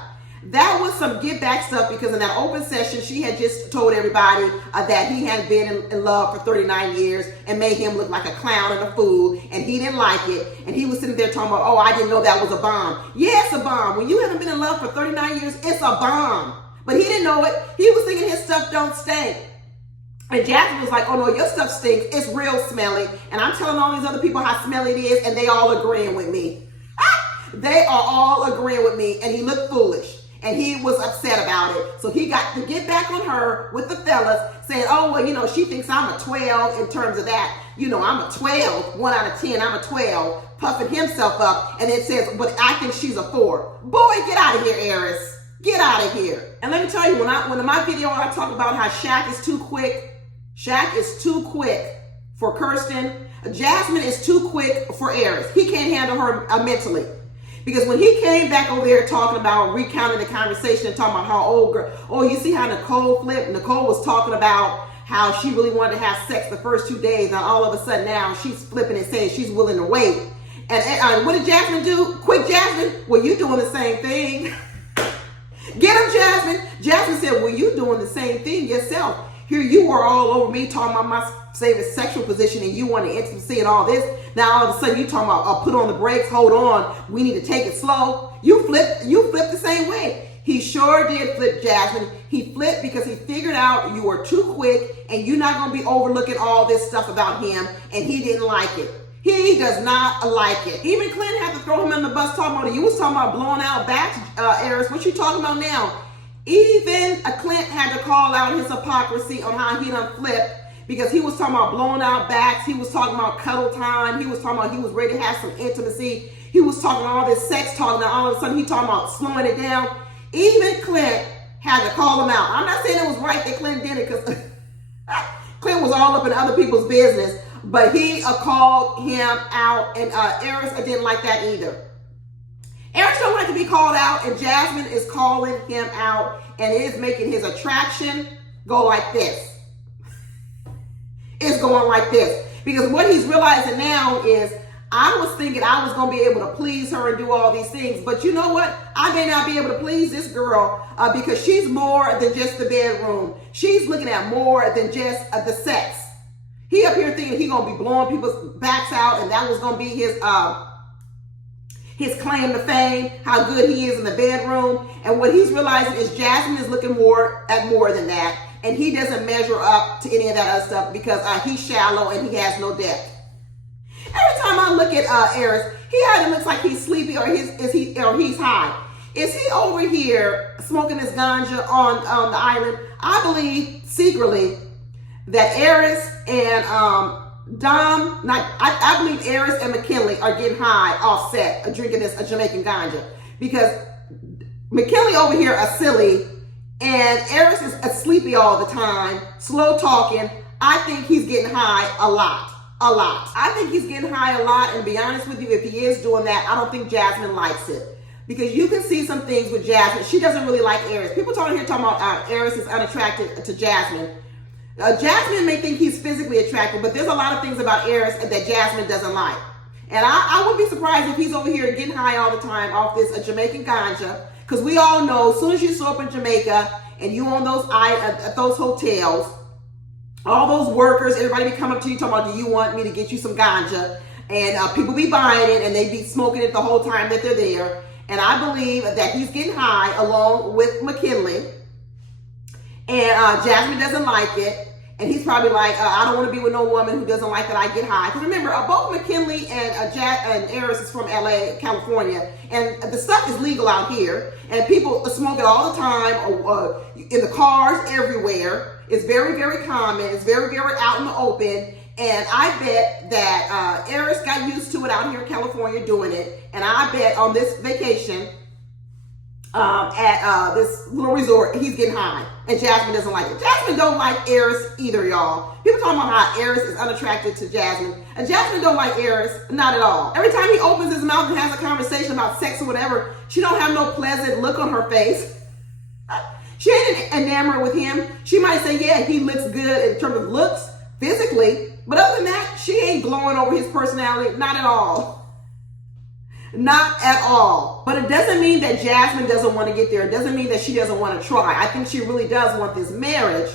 That was some get back stuff because in that open session, she had just told everybody that he had been in love for 39 years and made him look like a clown and a fool, and he didn't like it. And he was sitting there talking about, oh, I didn't know that was a bomb. Yeah, it's a bomb. When you haven't been in love for 39 years, it's a bomb. But he didn't know it. He was thinking his stuff don't stink. And Jasmine was like, oh no, your stuff stinks. It's real smelly. And I'm telling all these other people how smelly it is, and they all agreeing with me. They are all agreeing with me, and he looked foolish. And he was upset about it. So he got to get back on her with the fellas saying, oh, well, she thinks I'm a 12 in terms of that. I'm a 12, 1 out of 10, I'm a 12, puffing himself up. And it says, but I think she's a 4. Boy, get out of here, Airris. Get out of here. And let me tell you, when in my video, I talk about how Shaq is too quick. Shaq is too quick for Kirsten. Jasmine is too quick for Airris. He can't handle her mentally. Because when he came back over there talking about recounting the conversation and talking about how old girl, oh, you see how Nicole flipped? Nicole was talking about how she really wanted to have sex the first 2 days. And all of a sudden now she's flipping and saying she's willing to wait. And what did Jasmine do? Quick, Jasmine, well, you doing the same thing. Get him, Jasmine. Jasmine said, well, you doing the same thing yourself. Here you are all over me talking about my favorite sexual position and you want intimacy and all this. Now all of a sudden you talking about put on the brakes, hold on, we need to take it slow. You flipped the same way. He sure did flip, Jasmine. He flipped because he figured out you were too quick and you're not going to be overlooking all this stuff about him, and he didn't like it. He does not like it. Even Clint had to throw him in the bus talking about it. You was talking about blowing out backs, Airris. What you talking about now? Even Clint had to call out his hypocrisy on how he done flipped because he was talking about blowing out backs. He was talking about cuddle time. He was talking about he was ready to have some intimacy. He was talking all this sex talk. Now all of a sudden he talking about slowing it down. Even Clint had to call him out. I'm not saying it was right that Clint did it because Clint was all up in other people's business, but he called him out, and Airris didn't like that either. Airris don't like to be called out, and Jasmine is calling him out, and it is making his attraction go like this. It's going like this. Because what he's realizing now is, I was thinking I was going to be able to please her and do all these things, but you know what? I may not be able to please this girl because she's more than just the bedroom. She's looking at more than just the sex. He up here thinking he's going to be blowing people's backs out, and that was going to be his claim to fame, how good he is in the bedroom. And what he's realizing is Jasmine is looking at more than that. And he doesn't measure up to any of that other stuff because he's shallow and he has no depth. Every time I look at Airris, he either looks like he's sleepy or he's high. Is he over here smoking his ganja on the island? I believe secretly that Airris and I believe Airris and Mackinley are getting high offset, drinking this Jamaican ganja, because Mackinley over here are silly and Airris is sleepy all the time, slow talking. I think he's getting high a lot. I think he's getting high a lot, and to be honest with you, if he is doing that, I don't think Jasmine likes it. Because you can see some things with Jasmine. She doesn't really like Airris. People talking about Airris is unattracted to Jasmine. Jasmine may think he's physically attractive, but there's a lot of things about Airris that Jasmine doesn't like. And I wouldn't be surprised if he's over here getting high all the time off this Jamaican ganja, because we all know as soon as you show up in Jamaica and you own those hotels, all those workers, everybody be coming up to you talking about, do you want me to get you some ganja? And people be buying it and they be smoking it the whole time that they're there. And I believe that he's getting high along with Mackinley. And Jasmine doesn't like it. And he's probably like, I don't want to be with no woman who doesn't like that I get high. Because remember, both Mackinley and Airris is from LA, California. And the stuff is legal out here. And people smoke it all the time, in the cars, everywhere. It's very, very common. It's very, very out in the open. And I bet that Airris got used to it out here in California doing it. And I bet on this vacation, at this little resort, he's getting high, and Jasmine doesn't like it. Jasmine don't like Airris either, y'all. People talking about how Airris is unattracted to Jasmine, and Jasmine don't like Airris, not at all. Every time he opens his mouth and has a conversation about sex or whatever, she don't have no pleasant look on her face. She ain't enamored with him. She might say, yeah, he looks good in terms of looks, physically, but other than that, she ain't glowing over his personality, not at all. Not at all. But it doesn't mean that Jasmine doesn't want to get there. It doesn't mean that she doesn't want to try. I think she really does want this marriage,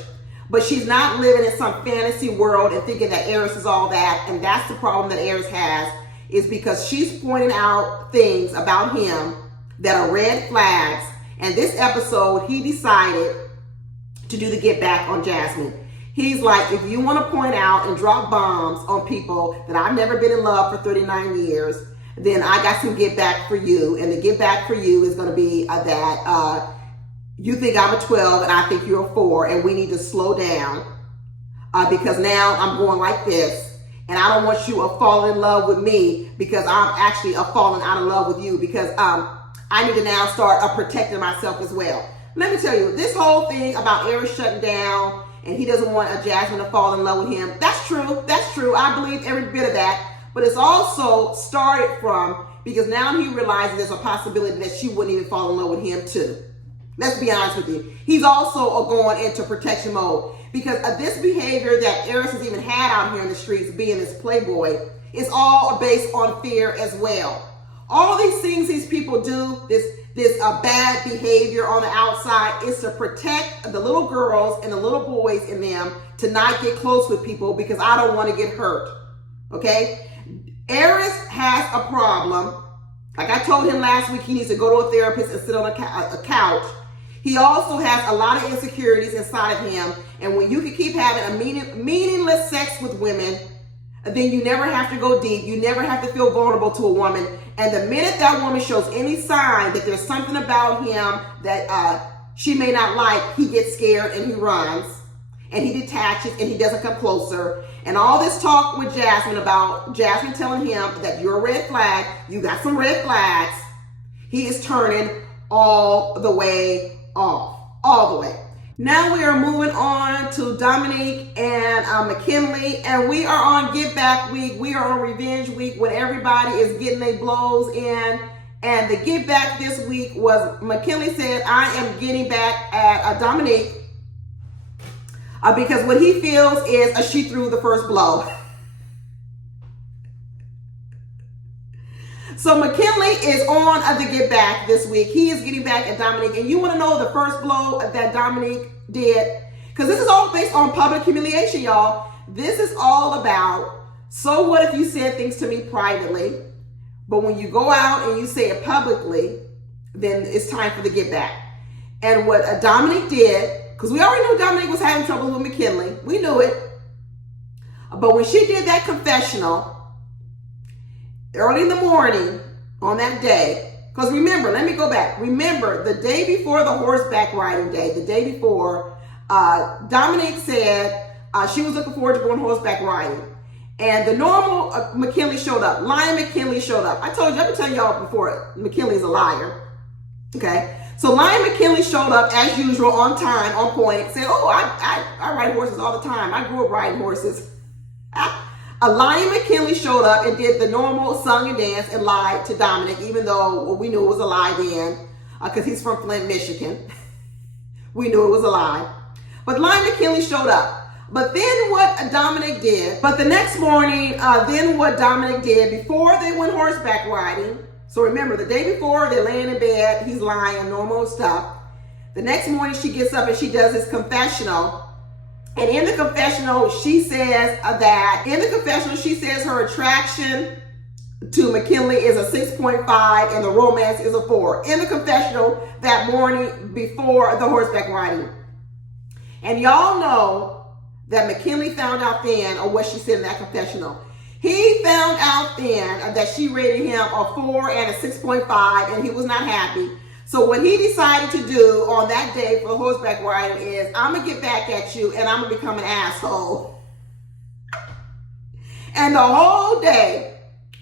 but she's not living in some fantasy world and thinking that Airris is all that. And that's the problem that Airris has, is because she's pointing out things about him that are red flags. And this episode, he decided to do the get back on Jasmine. He's like, if you want to point out and drop bombs on people that I've never been in love for 39 years, then I got some get back for you. And the get back for you is going to be that you think I'm a 12 and I think you're a 4, and we need to slow down because now I'm going like this, and I don't want you to fall in love with me because I'm actually falling out of love with you, because I need to now start protecting myself as well. Let me tell you, this whole thing about Airris shutting down and he doesn't want Jasmine to fall in love with him, that's true. That's true. I believe every bit of that. But it's also started from, because now he realizes there's a possibility that she wouldn't even fall in love with him too. Let's be honest with you. He's also going into protection mode, because of this behavior that Airris has even had out here in the streets, being this playboy, is all based on fear as well. All these things these people do, this bad behavior on the outside, is to protect the little girls and the little boys in them to not get close with people, because I don't want to get hurt. Okay? Airris has a problem. Like I told him last week, he needs to go to a therapist and sit on a couch. He also has a lot of insecurities inside of him. And when you can keep having a meaningless sex with women, then you never have to go deep. You never have to feel vulnerable to a woman. And the minute that woman shows any sign that there's something about him that she may not like, he gets scared and he runs. And he detaches and he doesn't come closer. And all this talk with Jasmine about Jasmine telling him that you're a red flag, you got some red flags, he is turning all the way off. All the way. Now we are moving on to Domynque and Mackinley, and we are on Get Back Week. We are on Revenge Week when everybody is getting their blows in. And the Get Back this week was, Mackinley said, I am getting back at Domynque. Because what he feels is she threw the first blow. So Mackinley is on the Get Back this week. He is getting back at Domynque. And you want to know the first blow that Domynque did? Because this is all based on public humiliation, y'all. This is all about, so what if you said things to me privately, but when you go out and you say it publicly, then it's time for the Get Back. And what Domynque did, because we already knew Domynque was having trouble with Mackinley. We knew it. But when she did that confessional early in the morning on that day, because remember, let me go back. Remember, the day before the horseback riding day, the day before, Domynque said she was looking forward to going horseback riding. And the normal Mackinley showed up. Lying Mackinley showed up. I've been telling y'all before, Mackinley's a liar. Okay? So Lion Mackinley showed up as usual, on time, on point, said, oh, I ride horses all the time. I grew up riding horses. Lion Mackinley showed up and did the normal song and dance and lied to Domynque, even though we knew it was a lie then, because he's from Flint, Michigan. We knew it was a lie. But Lion Mackinley showed up. But then what Domynque did, but the next morning, then what Domynque did before they went horseback riding. So remember, the day before, they're laying in bed, he's lying, normal stuff. The next morning, she gets up and she does this confessional. And in the confessional, she says her attraction to Mackinley is a 6.5 and the romance is a 4. In the confessional that morning before the horseback riding. And y'all know that Mackinley found out then, or what she said in that confessional. He found out then that she rated him a 4 and a 6.5, and he was not happy. So what he decided to do on that day for horseback riding is, I'm going to get back at you, and I'm going to become an asshole. And the whole day,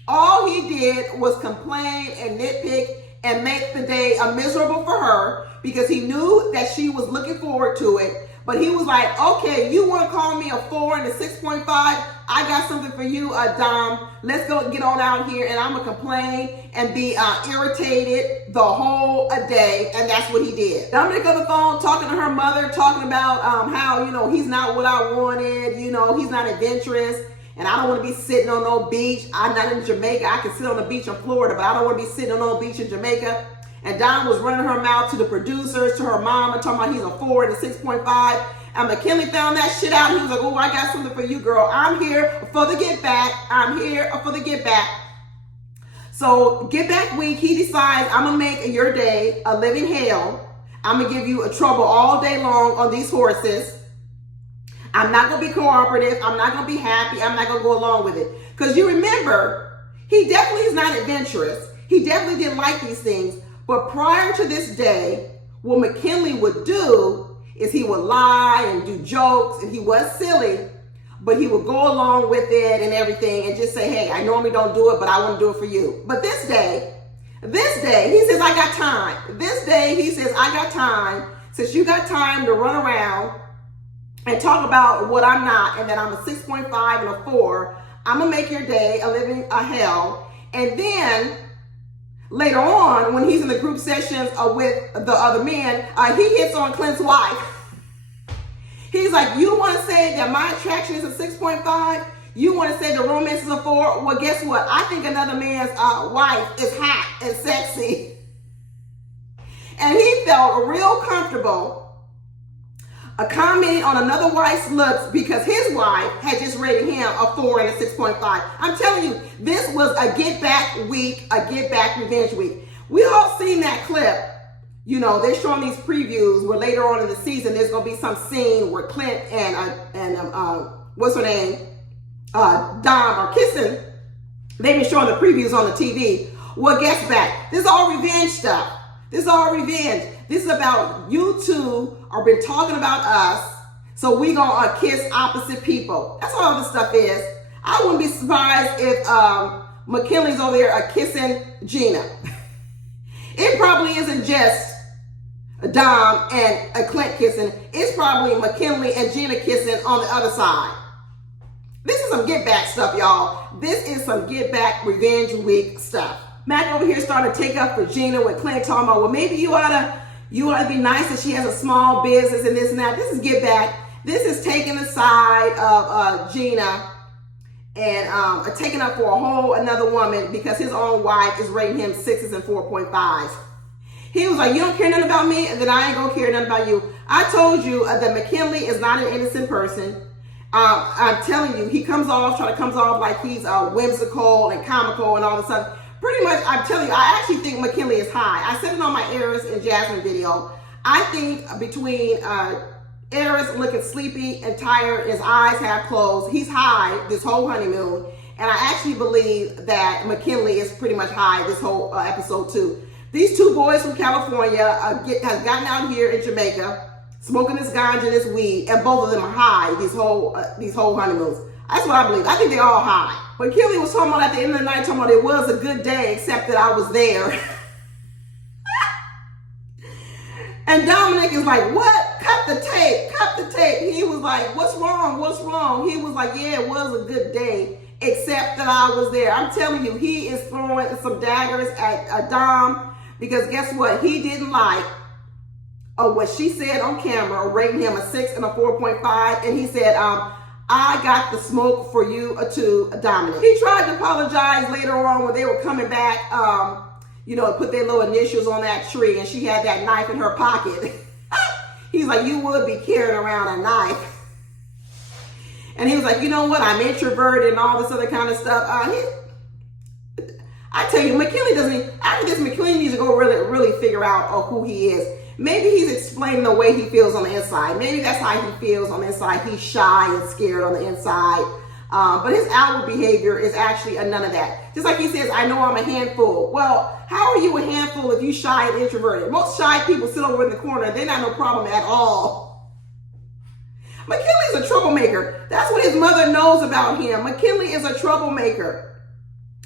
all he did was complain and nitpick and make the day miserable for her, because he knew that she was looking forward to it. But he was like, okay, you want to call me a 4 and a 6.5? I got something for you, Dom. Let's go get on out here, and I'm going to complain and be irritated the whole day. And that's what he did. Domynque on the phone talking to her mother, talking about how, he's not what I wanted. He's not adventurous. And I don't want to be sitting on no beach. I'm not in Jamaica. I can sit on the beach in Florida, but I don't want to be sitting on no beach in Jamaica. And Dom was running her mouth to the producers, to her mom, and talking about he's a 4 and a 6.5. And Mackinley found that shit out. He was like, oh, I got something for you, girl. I'm here for the get back. I'm here for the get back. So get back week, he decides, I'm going to make your day a living hell. I'm going to give you a trouble all day long on these horses. I'm not going to be cooperative. I'm not going to be happy. I'm not going to go along with it. Because you remember, he definitely is not adventurous. He definitely didn't like these things. But prior to this day, what Mackinley would do is he would lie and do jokes, and he was silly, but he would go along with it and everything and just say, hey, I normally don't do it, but I want to do it for you. But this day, he says, I got time. This day, he says, I got time. Since you got time to run around and talk about what I'm not, and that I'm a 6.5 and a 4, I'm going to make your day a living hell. And then later on, when he's in the group sessions with the other men, he hits on Clint's wife. He's like, you want to say that my attraction is a 6.5? You want to say the romance is a 4? Well, guess what? I think another man's wife is hot and sexy. And he felt real comfortable commenting on another wife's looks because his wife had just rated him a 4 and a 6.5. I'm telling you, this was a get back week, a get back revenge week. We all seen that clip. They're showing these previews where later on in the season, there's going to be some scene where Clint and what's her name? Dom are kissing. They've been showing the previews on the TV. Well, guess back. This is all revenge stuff. This is all revenge. This is about you two are been talking about us, so we gonna kiss opposite people. That's all this stuff is. I wouldn't be surprised if Mackinley's over there kissing Gina. It probably isn't just Dom and Clint kissing. It's probably Mackinley and Gina kissing on the other side. This is some get back stuff, y'all. This is some get back revenge week stuff. Mac over here starting to take up for Gina when Clint talking about, well, maybe you ought to be nice that she has a small business and this and that. This is get back. This is taking the side of Gina and taking up for a whole another woman because his own wife is rating him 6s and 4.5s. He was like, you don't care nothing about me, and then I ain't gonna care nothing about you. I told you that Mackinley is not an innocent person. I'm telling you, he comes off like he's whimsical and comical and all of a sudden. Pretty much, I'm telling you, I actually think Mackinley is high. I said it on my Airris and Jasmin video. I think between Airris looking sleepy and tired, his eyes half closed, he's high this whole honeymoon. And I actually believe that Mackinley is pretty much high this whole episode too. These two boys from California has gotten out here in Jamaica, smoking this ganja, this weed, and both of them are high these whole honeymoons. That's what I believe. I think they're all high. But Kelly was talking about at the end of the night, talking about it was a good day, except that I was there. And Domynque is like, what? Cut the tape. He was like, what's wrong? He was like, yeah, it was a good day, except that I was there. I'm telling you, he is throwing some daggers at Dom, because guess what? He didn't like what she said on camera, rating him a 6 and a 4.5. And he said, I got the smoke for you too, Domynque. He tried to apologize later on when they were coming back, put their little initials on that tree, and she had that knife in her pocket. He's like, you would be carrying around a knife. And he was like, you know what? I'm introverted and all this other kind of stuff. I tell you, Mackinley after this, Mackinley needs to go really, really figure out who he is. Maybe he's explaining the way he feels on the inside. Maybe that's how he feels on the inside. He's shy and scared on the inside. But his outward behavior is actually none of that. Just like he says, I know I'm a handful. Well, how are you a handful if you shy and introverted? Most shy people sit over in the corner. They're not no problem at all. Mackinley's a troublemaker. That's what his mother knows about him. Mackinley is a troublemaker.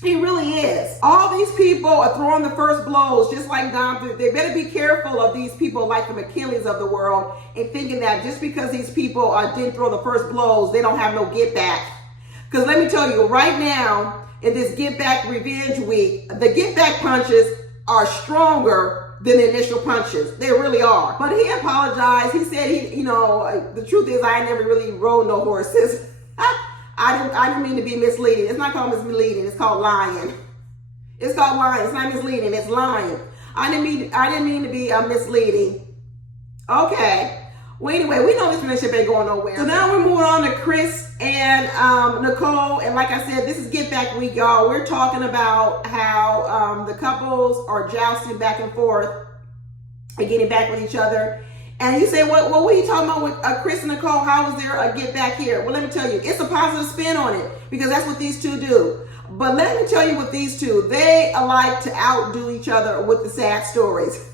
He really is. All these people are throwing the first blows, just like Dom. They better be careful of these people like the Mackinleys of the world and thinking that just because these people didn't throw the first blows, they don't have no get back. Because let me tell you, right now, in this Get Back Revenge Week, the get back punches are stronger than the initial punches. They really are. But he apologized. He said, the truth is I never really rode no horses. I didn't mean to be misleading. It's not called misleading. It's called lying. It's called lying. It's not misleading. It's lying. I didn't mean to be misleading. Okay. Well, anyway, we know this relationship ain't going nowhere. So now we're moving on to Chris and Nicole. And like I said, this is Get Back Week, y'all. We're talking about how the couples are jousting back and forth and getting back with each other. And you say, what are you talking about with Chris and Nicole? How was there a get back here? Well, let me tell you, it's a positive spin on it because that's what these two do. But let me tell you what these two, they like to outdo each other with the sad stories.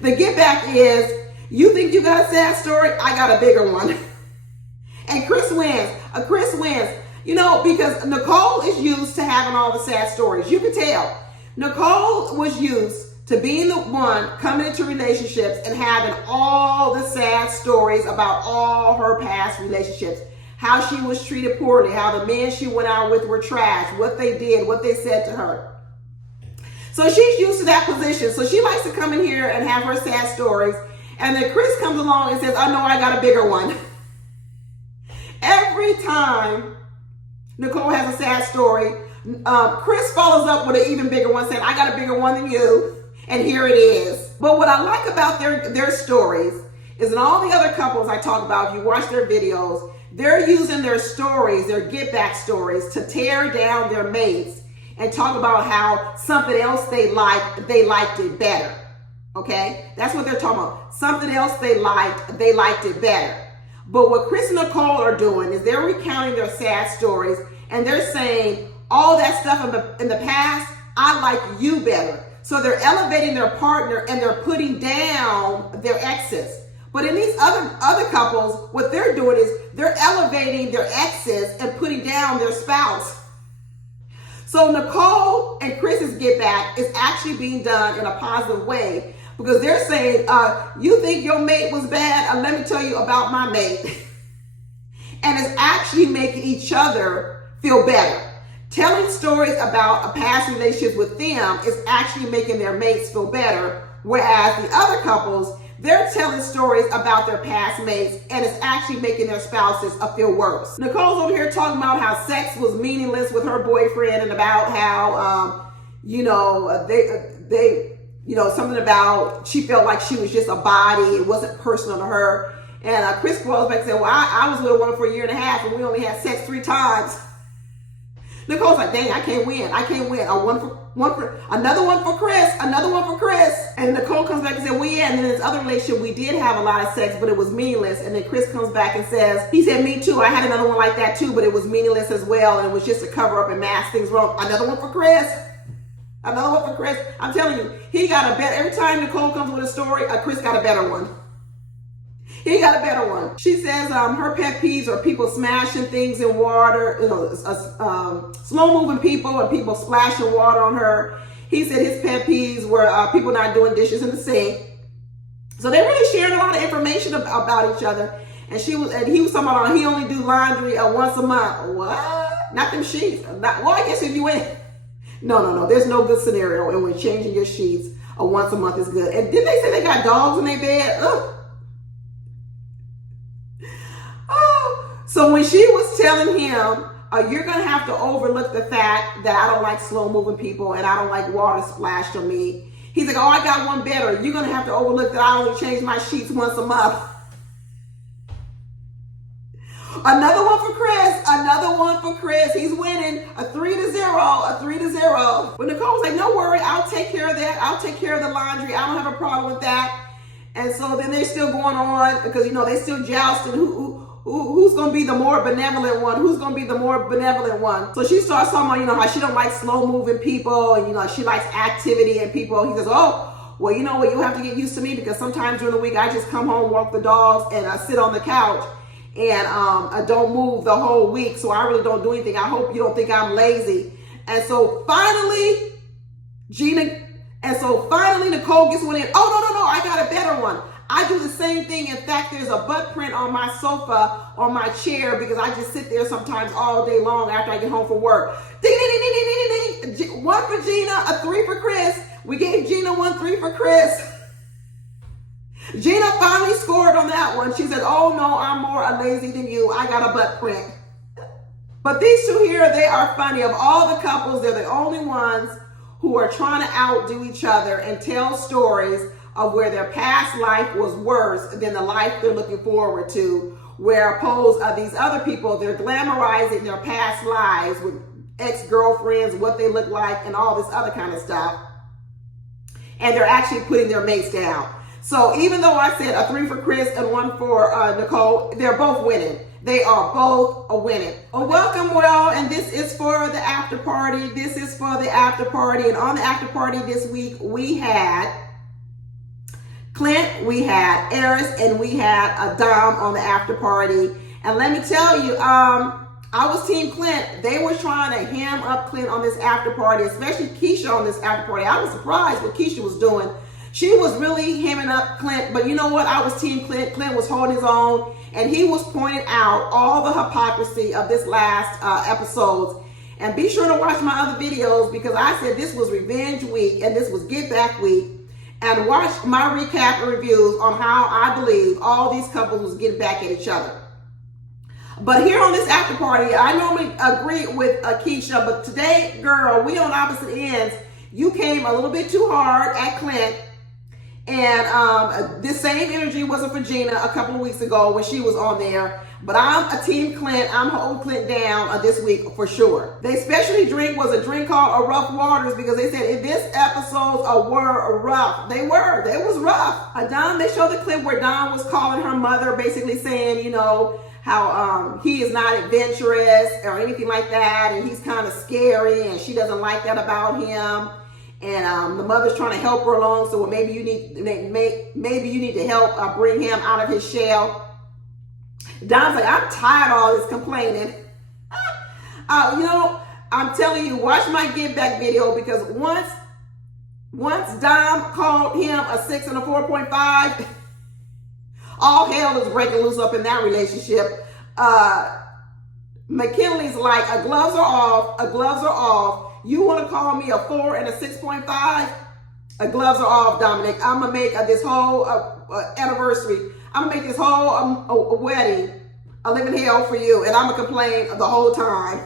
The get back is, you think you got a sad story? I got a bigger one. And Chris wins. Chris wins. Because Nicole is used to having all the sad stories. You can tell. Nicole was used to being the one coming into relationships and having all the sad stories about all her past relationships. How she was treated poorly, how the men she went out with were trash, what they did, what they said to her. So she's used to that position. So she likes to come in here and have her sad stories. And then Chris comes along and says, oh no, I got a bigger one. Every time Nicole has a sad story, Chris follows up with an even bigger one saying, I got a bigger one than you. And here it is. But what I like about their stories is in all the other couples I talk about, if you watch their videos, they're using their stories, their get back stories, to tear down their mates and talk about how something else they liked it better. Okay? That's what they're talking about. Something else they liked it better. But what Chris and Nicole are doing is they're recounting their sad stories and they're saying all that stuff in the past, I like you better. So they're elevating their partner and they're putting down their exes. But in these other couples, what they're doing is they're elevating their exes and putting down their spouse. So Nicole and Chris's get back is actually being done in a positive way because they're saying, you think your mate was bad? Let me tell you about my mate. And it's actually making each other feel better. Telling stories about a past relationship with them is actually making their mates feel better, whereas the other couples, they're telling stories about their past mates and it's actually making their spouses feel worse. Nicole's over here talking about how sex was meaningless with her boyfriend and about how, something about she felt like she was just a body. It wasn't personal to her. And Chris goes back and said, well, I was with a woman for 1.5 years and we only had sex 3 times. Nicole's like, dang, I can't win. Another one for Chris. And Nicole comes back and says, well, yeah, and then in this other relationship, we did have a lot of sex, but it was meaningless. And then Chris comes back and says, he said, me too. I had another one like that too, but it was meaningless as well. And it was just to cover up and mask things wrong. Another one for Chris. I'm telling you, he got a better, every time Nicole comes with a story, Chris got a better one. He got a better one. She says her pet peeves are people smashing things in water, slow-moving people and people splashing water on her. He said his pet peeves were people not doing dishes in the sink. So they really shared a lot of information about each other. And he was talking about he only do laundry once a month. What? Not them sheets. I guess if you went. No. There's no good scenario in which changing your sheets once a month is good. And didn't they say they got dogs in their bed? Ugh. So when she was telling him, you're going to have to overlook the fact that I don't like slow-moving people and I don't like water splashed on me. He's like, oh, I got one better. You're going to have to overlook that I only change my sheets once a month. Another one for Chris. He's winning a 3-0. But Nicole Nicole was like, no worry, I'll take care of that. I'll take care of the laundry. I don't have a problem with that. And so then they're still going on because, you know, they still jousting who's going to be the more benevolent one? Who's going to be the more benevolent one? So she starts talking about, you know, how she don't like slow moving people and, you know, she likes activity and people. He says, oh, well, you know what, you have to get used to me because sometimes during the week I just come home, walk the dogs, and I sit on the couch and I don't move the whole week. So I really don't do anything. I hope you don't think I'm lazy. And so finally, Nicole gets one in. Oh, no, I got a better one. I do the same thing. In fact, there's a butt print on my sofa, on my chair, because I just sit there sometimes all day long after I get home from work. Ding, ding, ding, ding, ding, ding, ding. 1 for Gina, a 3 for Chris. We gave Gina 1, 3 for Chris. Gina finally scored on that one. She said, oh no, I'm more lazy than you. I got a butt print. But these two here, they are funny. Of all the couples, they're the only ones who are trying to outdo each other and tell stories of where their past life was worse than the life they're looking forward to, where opposed these other people, they're glamorizing their past lives with ex-girlfriends, what they look like, and all this other kind of stuff. And they're actually putting their mates down. So even though I said a 3 for Chris and 1 for Nicole, they're both winning. They are both winning. Welcome, well, and this is for the after party. This is for the after party. And on the after party this week, we had Clint, we had Airris, and we had Dom on the after party. And let me tell you, I was Team Clint. They were trying to ham up Clint on this after party, especially Keisha on this after party. I was surprised what Keisha was doing. She was really hamming up Clint, but you know what? I was Team Clint. Clint was holding his own, and he was pointing out all the hypocrisy of this last episodes. And be sure to watch my other videos because I said this was revenge week and this was get back week. And watch my recap and reviews on how I believe all these couples was getting back at each other. But here on this after party, I normally agree with Keisha, but today, girl, we on opposite ends. You came a little bit too hard at Clint. And this same energy wasn't for Gina a couple of weeks ago when she was on there. But I'm a Team Clint. I'm holding Clint down this week for sure. The specialty drink was a drink called a Rough Waters because they said in this episode were rough. They was rough. Dom, they showed the clip where Dom was calling her mother, basically saying, you know, how he is not adventurous or anything like that. And he's kind of scary and she doesn't like that about him. And the mother's trying to help her along. So maybe you need to help bring him out of his shell. Dom's like, I'm tired of all this complaining. You know, I'm telling you, watch my Get Back video because once Dom called him a 6 and a 4.5, all hell is breaking loose up in that relationship. Mackinley's like, gloves are off. You want to call me a 4 and a 6.5? Gloves are off, Domynque. I'm going to make this whole anniversary. I'm going to make this whole wedding a living hell for you. And I'm going to complain the whole time.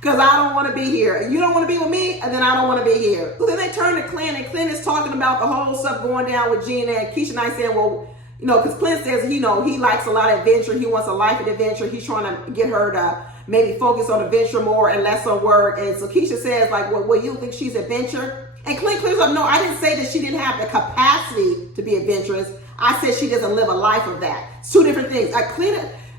Because I don't want to be here. You don't want to be with me, and then I don't want to be here. So then they turn to Clint, and Clint is talking about the whole stuff going down with Gina. And Keisha and I saying, well, you know, because Clint says, you know, he likes a lot of adventure. He wants a life of adventure. He's trying to get her to maybe focus on adventure more and less on work. And so Keisha says, like, well, you don't think she's adventure? And Clint clears up, no, I didn't say that she didn't have the capacity to be adventurous. I said she doesn't live a life of that. It's two different things.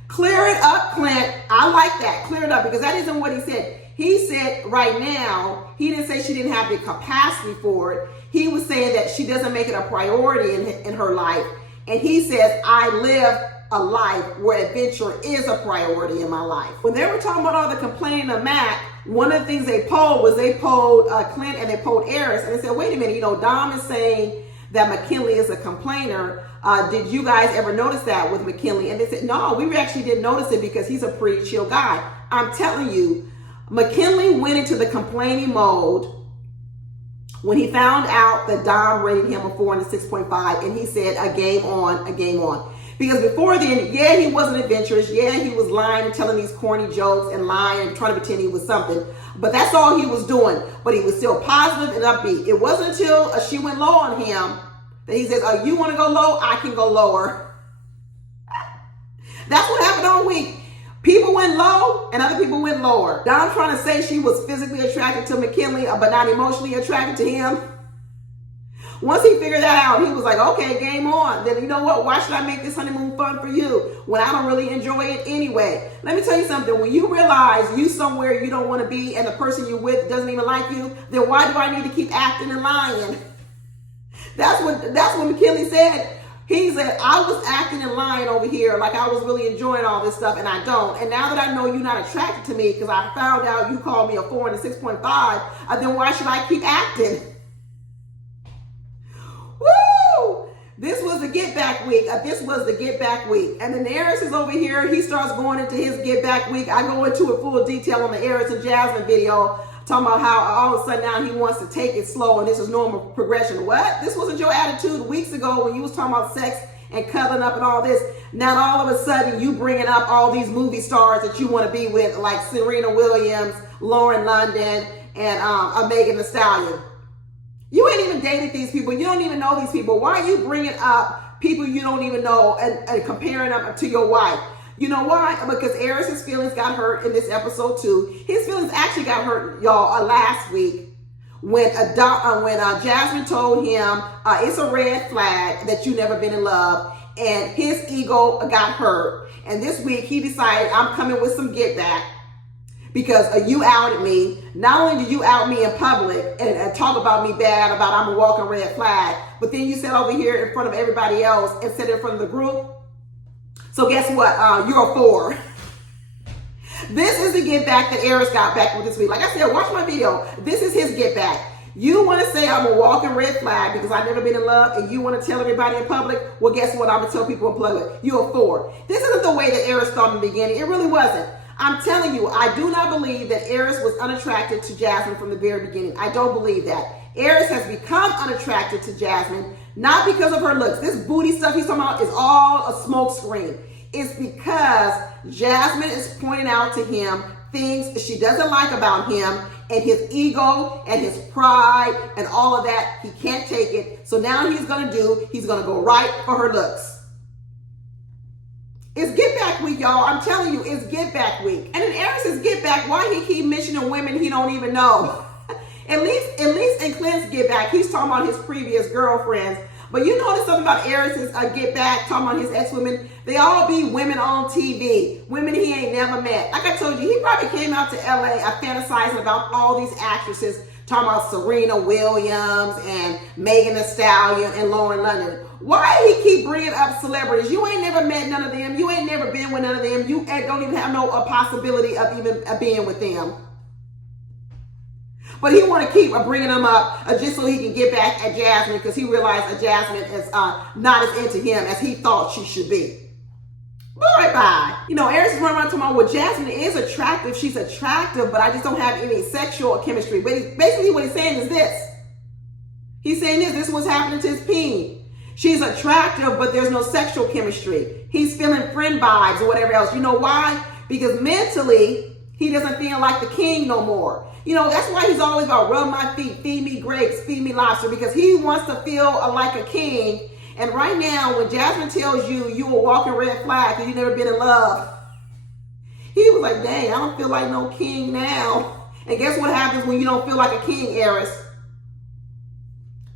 Clear it up, Clint. I like that. Clear it up because that isn't what he said. He said right now, he didn't say she didn't have the capacity for it. He was saying that she doesn't make it a priority in her life. And he says, I live a life where adventure is a priority in my life. When they were talking about all the complaining of Mac, one of the things they polled was Clint and they polled Airris. And they said, wait a minute, you know, Dom is saying that Mackinley is a complainer. Did you guys ever notice that with Mackinley? And they said, no, we actually didn't notice it because he's a pretty chill guy. I'm telling you, Mackinley went into the complaining mode when he found out that Dom rated him a 4 and a 6.5, and he said, a game on, a game on. Because before then, yeah, he wasn't adventurous. Yeah, he was lying and telling these corny jokes and lying and trying to pretend he was something. But that's all he was doing. But he was still positive and upbeat. It wasn't until she went low on him that he says, oh, you want to go low? I can go lower. That's what happened all week. People went low and other people went lower. Dom trying to say she was physically attracted to Mackinley, but not emotionally attracted to him. Once he figured that out, he was like, okay, game on. Then you know what? Why should I make this honeymoon fun for you when I don't really enjoy it anyway? Let me tell you something. When you realize you somewhere you don't want to be and the person you're with doesn't even like you, then why do I need to keep acting and lying? That's what Mackinley said. He said, I was acting and lying over here like I was really enjoying all this stuff, and I don't. And now that I know you're not attracted to me because I found out you called me a 4 and a 6.5, then why should I keep acting? Woo! This was the get back week. This was the get back week. And then Airris is over here. He starts going into his get back week. I go into a full detail on the Airris and Jasmine video, talking about how all of a sudden now he wants to take it slow and this is normal progression. What? This wasn't your attitude weeks ago when you was talking about sex and cuddling up and all this. Now all of a sudden you bringing up all these movie stars that you want to be with, like Serena Williams, Lauren London, and Megan Thee Stallion. You ain't even dated these people. You don't even know these people. Why are you bringing up people you don't even know and comparing them to your wife? You know why? Because Airris' feelings got hurt in this episode too. His feelings actually got hurt, y'all, last week when Jasmine told him it's a red flag that you never been in love, and his ego got hurt. And this week he decided, I'm coming with some get back because you outed me. Not only did you out me in public and talk about me bad, about I'm a walking red flag, but then you said over here in front of everybody else and said in front of the group. So guess what? You're a 4. This is the get back that Airris got back with this week. Like I said, watch my video. This is his get back. You want to say I'm a walking red flag because I've never been in love, and you want to tell everybody in public? Well, guess what? I'm going to tell people in public. You're a 4. This isn't the way that Airris thought in the beginning. It really wasn't. I'm telling you, I do not believe that Airris was unattracted to Jasmine from the very beginning. I don't believe that. Airris has become unattracted to Jasmine, not because of her looks. This booty stuff he's talking about is all a smoke screen. It's because Jasmine is pointing out to him things she doesn't like about him, and his ego and his pride and all of that. He can't take it. So now he's going to go right for her looks. It's get back week, y'all. I'm telling you, it's get back week. And in Airris' get back, why he keep mentioning women he don't even know? At least in Clint's get back, he's talking about his previous girlfriends. But you notice something about Airris' get back, talking about his ex-women? They all be women on TV, women he ain't never met. Like I told you, he probably came out to LA fantasizing about all these actresses, talking about Serena Williams and Megan Thee Stallion and Lauren London. Why he keep bringing up celebrities? You ain't never met none of them. You ain't never been with none of them. You don't even have no possibility of even being with them. But he want to keep bringing them up just so he can get back at Jasmine, because he realized that Jasmine is not as into him as he thought she should be. Bye. You know, Airris is running around talking about, well, Jasmine is attractive. She's attractive, but I just don't have any sexual chemistry. But basically what he's saying is this. He's saying this is what's happening to his peen. She's attractive, but there's no sexual chemistry. He's feeling friend vibes or whatever else. You know why? Because mentally, he doesn't feel like the king no more. You know, that's why he's always about rub my feet, feed me grapes, feed me lobster, because he wants to feel like a king. And right now, when Jasmine tells you you a walking red flag and you never been in love, he was like, dang, I don't feel like no king now. And guess what happens when you don't feel like a king, Airris?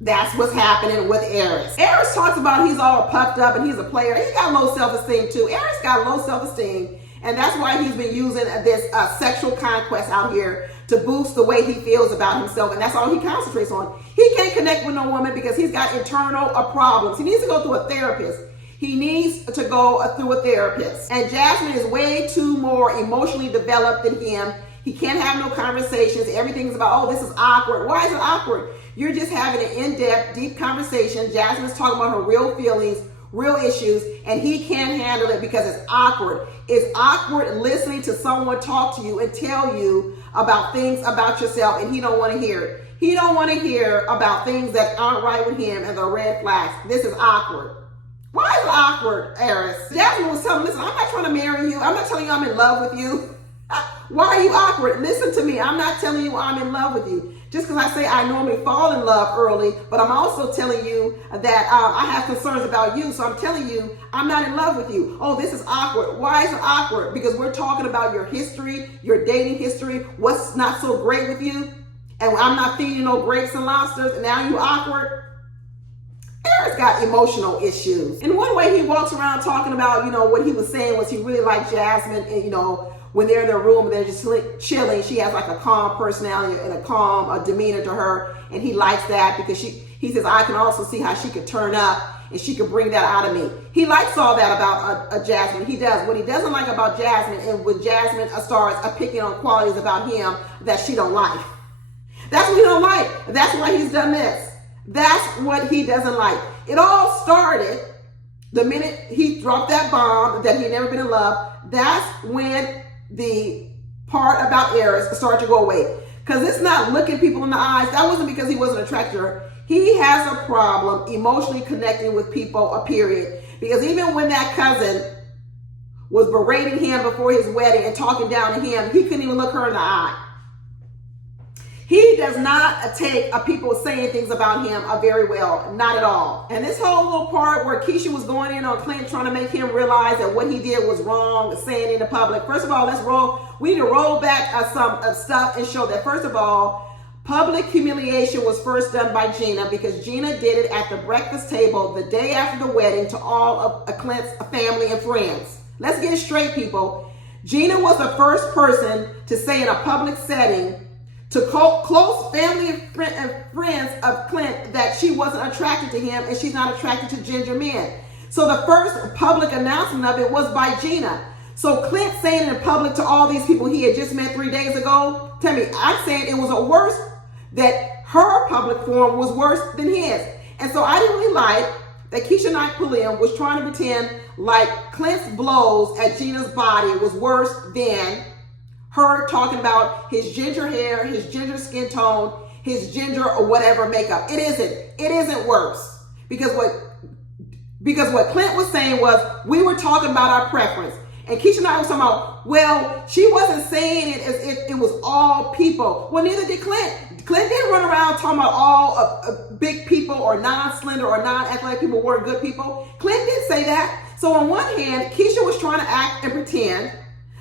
That's what's happening with Airris. Airris talks about he's all puffed up and he's a player. He's got low self-esteem too. Airris got low self-esteem, and that's why he's been using this sexual conquest out here to boost the way he feels about himself, and that's all he concentrates on. He can't connect with no woman because he's got internal problems. He needs to go through a therapist. He needs to go through a therapist. And Jasmine is way too more emotionally developed than him. He can't have no conversations. Everything's about, oh, this is awkward. Why is it awkward? You're just having an in-depth, deep conversation. Jasmine's talking about her real feelings, real issues, and he can't handle it because it's awkward. It's awkward listening to someone talk to you and tell you about things about yourself, and he don't want to hear it. He don't want to hear about things that aren't right with him and the red flags. This is awkward. Why is it awkward, Airris? Jasmine was telling him, listen, I'm not trying to marry you. I'm not telling you I'm in love with you. Why are you awkward? Listen to me. I'm not telling you I'm in love with you. Just because I say I normally fall in love early, but I'm also telling you that I have concerns about you. So I'm telling you I'm not in love with you. Oh, this is awkward. Why is it awkward? Because we're talking about your history, your dating history, what's not so great with you. And I'm not feeding you no grapes and lobsters, and now you awkward. Airris got emotional issues. In one way, he walks around talking about, what he was saying was he really liked Jasmine, and, when they're in their room and they're just chilling, she has like a calm personality and a calm demeanor to her, and he likes that because he says, I can also see how she could turn up and she could bring that out of me. He likes all that about Jasmine. He does. What he doesn't like about Jasmine, and when Jasmine starts picking on qualities about him that she don't like. That's what he don't like. That's why he's done this. That's what he doesn't like. It all started the minute he dropped that bomb that he had never been in love. That's when the part about Airris started to go away. Because it's not looking people in the eyes. That wasn't because he wasn't attracted to her. He has a problem emotionally connecting with people, period. Because even when that cousin was berating him before his wedding and talking down to him, he couldn't even look her in the eye. He does not take people saying things about him very well, not at all. And this whole little part where Keisha was going in on Clint, trying to make him realize that what he did was wrong, saying in the public. First of all, we need to roll back some stuff and show that, first of all, public humiliation was first done by Gina, because Gina did it at the breakfast table the day after the wedding to all of Clint's family and friends. Let's get it straight, people. Gina was the first person to say in a public setting to close family and friends of Clint that she wasn't attracted to him and she's not attracted to ginger men. So the first public announcement of it was by Gina. So Clint saying in public to all these people he had just met 3 days ago, tell me, I'm saying it was a worse, that her public forum was worse than his. And so I didn't really like that Keisha Mackinley was trying to pretend like Clint's blows at Gina's body was worse than her talking about his ginger hair, his ginger skin tone, his ginger or whatever makeup. It isn't. It isn't worse. Because what Clint was saying was, we were talking about our preference. And Keisha and I was talking about, well, she wasn't saying it as if it was all people. Well, neither did Clint. Clint didn't run around talking about all big people or non-slender or non-athletic people weren't good people. Clint didn't say that. So on one hand, Keisha was trying to act and pretend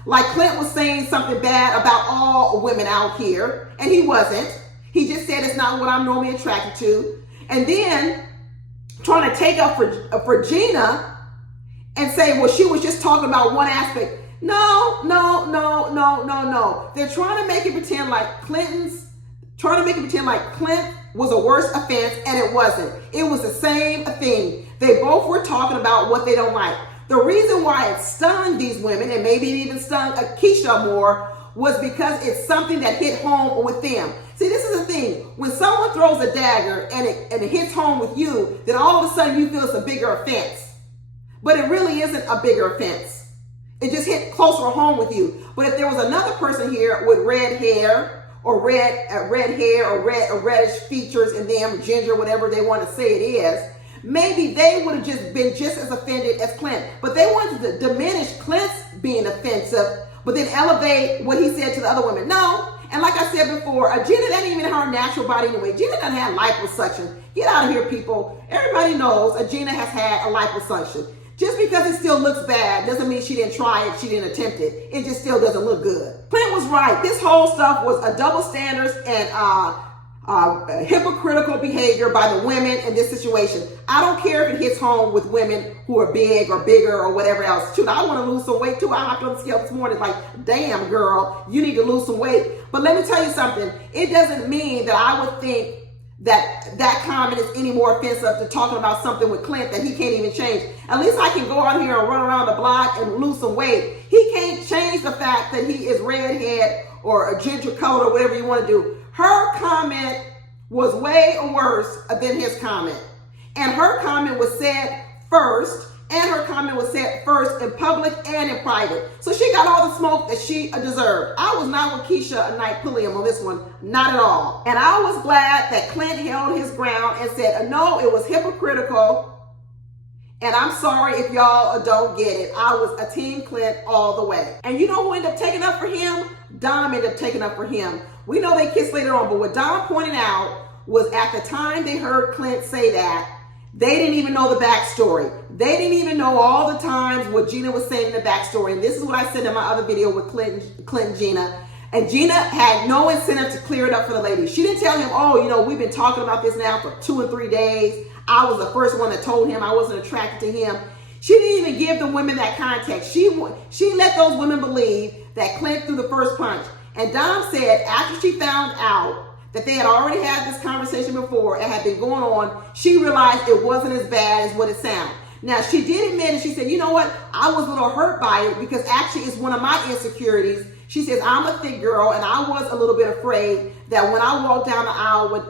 like Clint was saying something bad about all women out here, and he wasn't. He just said it's not what I'm normally attracted to. And then trying to take up for Gina and say, well, she was just talking about one aspect. No. They're trying to make it pretend like Clint was a worse offense, and it wasn't. It was the same thing. They both were talking about what they don't like. The reason why it stunned these women, and maybe it even stung Keisha more, was because it's something that hit home with them. See, this is the thing. When someone throws a dagger and it hits home with you, then all of a sudden you feel it's a bigger offense. But it really isn't a bigger offense. It just hit closer home with you. But if there was another person here with red hair or reddish features in them, ginger, whatever they want to say it is, maybe they would have just been just as offended as Clint. But they wanted to diminish Clint's being offensive, but then elevate what he said to the other women. No. And like I said before, Gina, that ain't even her natural body anyway. Gina doesn't have liposuction. Get out of here, people. Everybody knows Gina has had a liposuction. Just because it still looks bad doesn't mean she didn't try it, she didn't attempt it. It just still doesn't look good. Clint was right. This whole stuff was a double standards and hypocritical behavior by the women in this situation. I don't care if it hits home with women who are big or bigger or whatever else. Shoot, I want to lose some weight too. I hopped on the scale this morning like, damn girl, you need to lose some weight. But let me tell you something. It doesn't mean that I would think that comment is any more offensive to talking about something with Clint that he can't even change. At least I can go out here and run around the block and lose some weight. He can't change the fact that he is redhead or a ginger colored or whatever you want to do. Her comment was way worse than his comment. And her comment was said first, and her comment was said first in public and in private. So she got all the smoke that she deserved. I was not with Keisha Mackinley on this one, not at all. And I was glad that Clint held his ground and said, no, it was hypocritical. And I'm sorry if y'all don't get it. I was a team Clint all the way. And you know who ended up taking up for him? Dom ended up taking up for him. We know they kissed later on, but what Dom pointed out was at the time they heard Clint say that, they didn't even know the backstory. They didn't even know all the times what Gina was saying in the backstory. And this is what I said in my other video with Clint and Gina. And Gina had no incentive to clear it up for the ladies. She didn't tell him, oh, you know, we've been talking about this now for 2 and 3 days. I was the first one that told him I wasn't attracted to him. She didn't even give the women that context. She let those women believe that Clint threw the first punch. And Dom said after she found out that they had already had this conversation before, it had been going on, she realized it wasn't as bad as what it sounded. Now, she did admit it. She said, you know what? I was a little hurt by it because actually it's one of my insecurities. She says, I'm a thick girl, and I was a little bit afraid that when I walked down the aisle with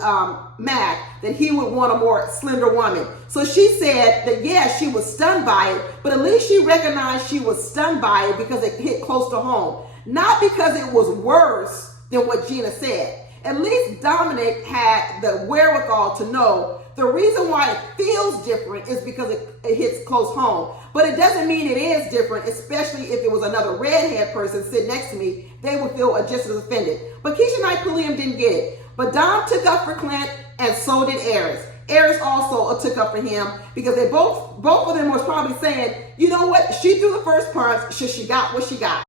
Mac, that he would want a more slender woman. So she said that, yeah, she was stunned by it, but at least she recognized she was stunned by it because it hit close to home. Not because it was worse than what Gina said. At least Domynque had the wherewithal to know the reason why it feels different is because it hits close home. But it doesn't mean it is different, especially if it was another redhead person sitting next to me. They would feel just as offended. But Keisha Knight Pulliam didn't get it. But Dom took up for Clint, and so did Airris. Airris also took up for him because they both of them was probably saying, you know what? She threw the first punch, so she got what she got.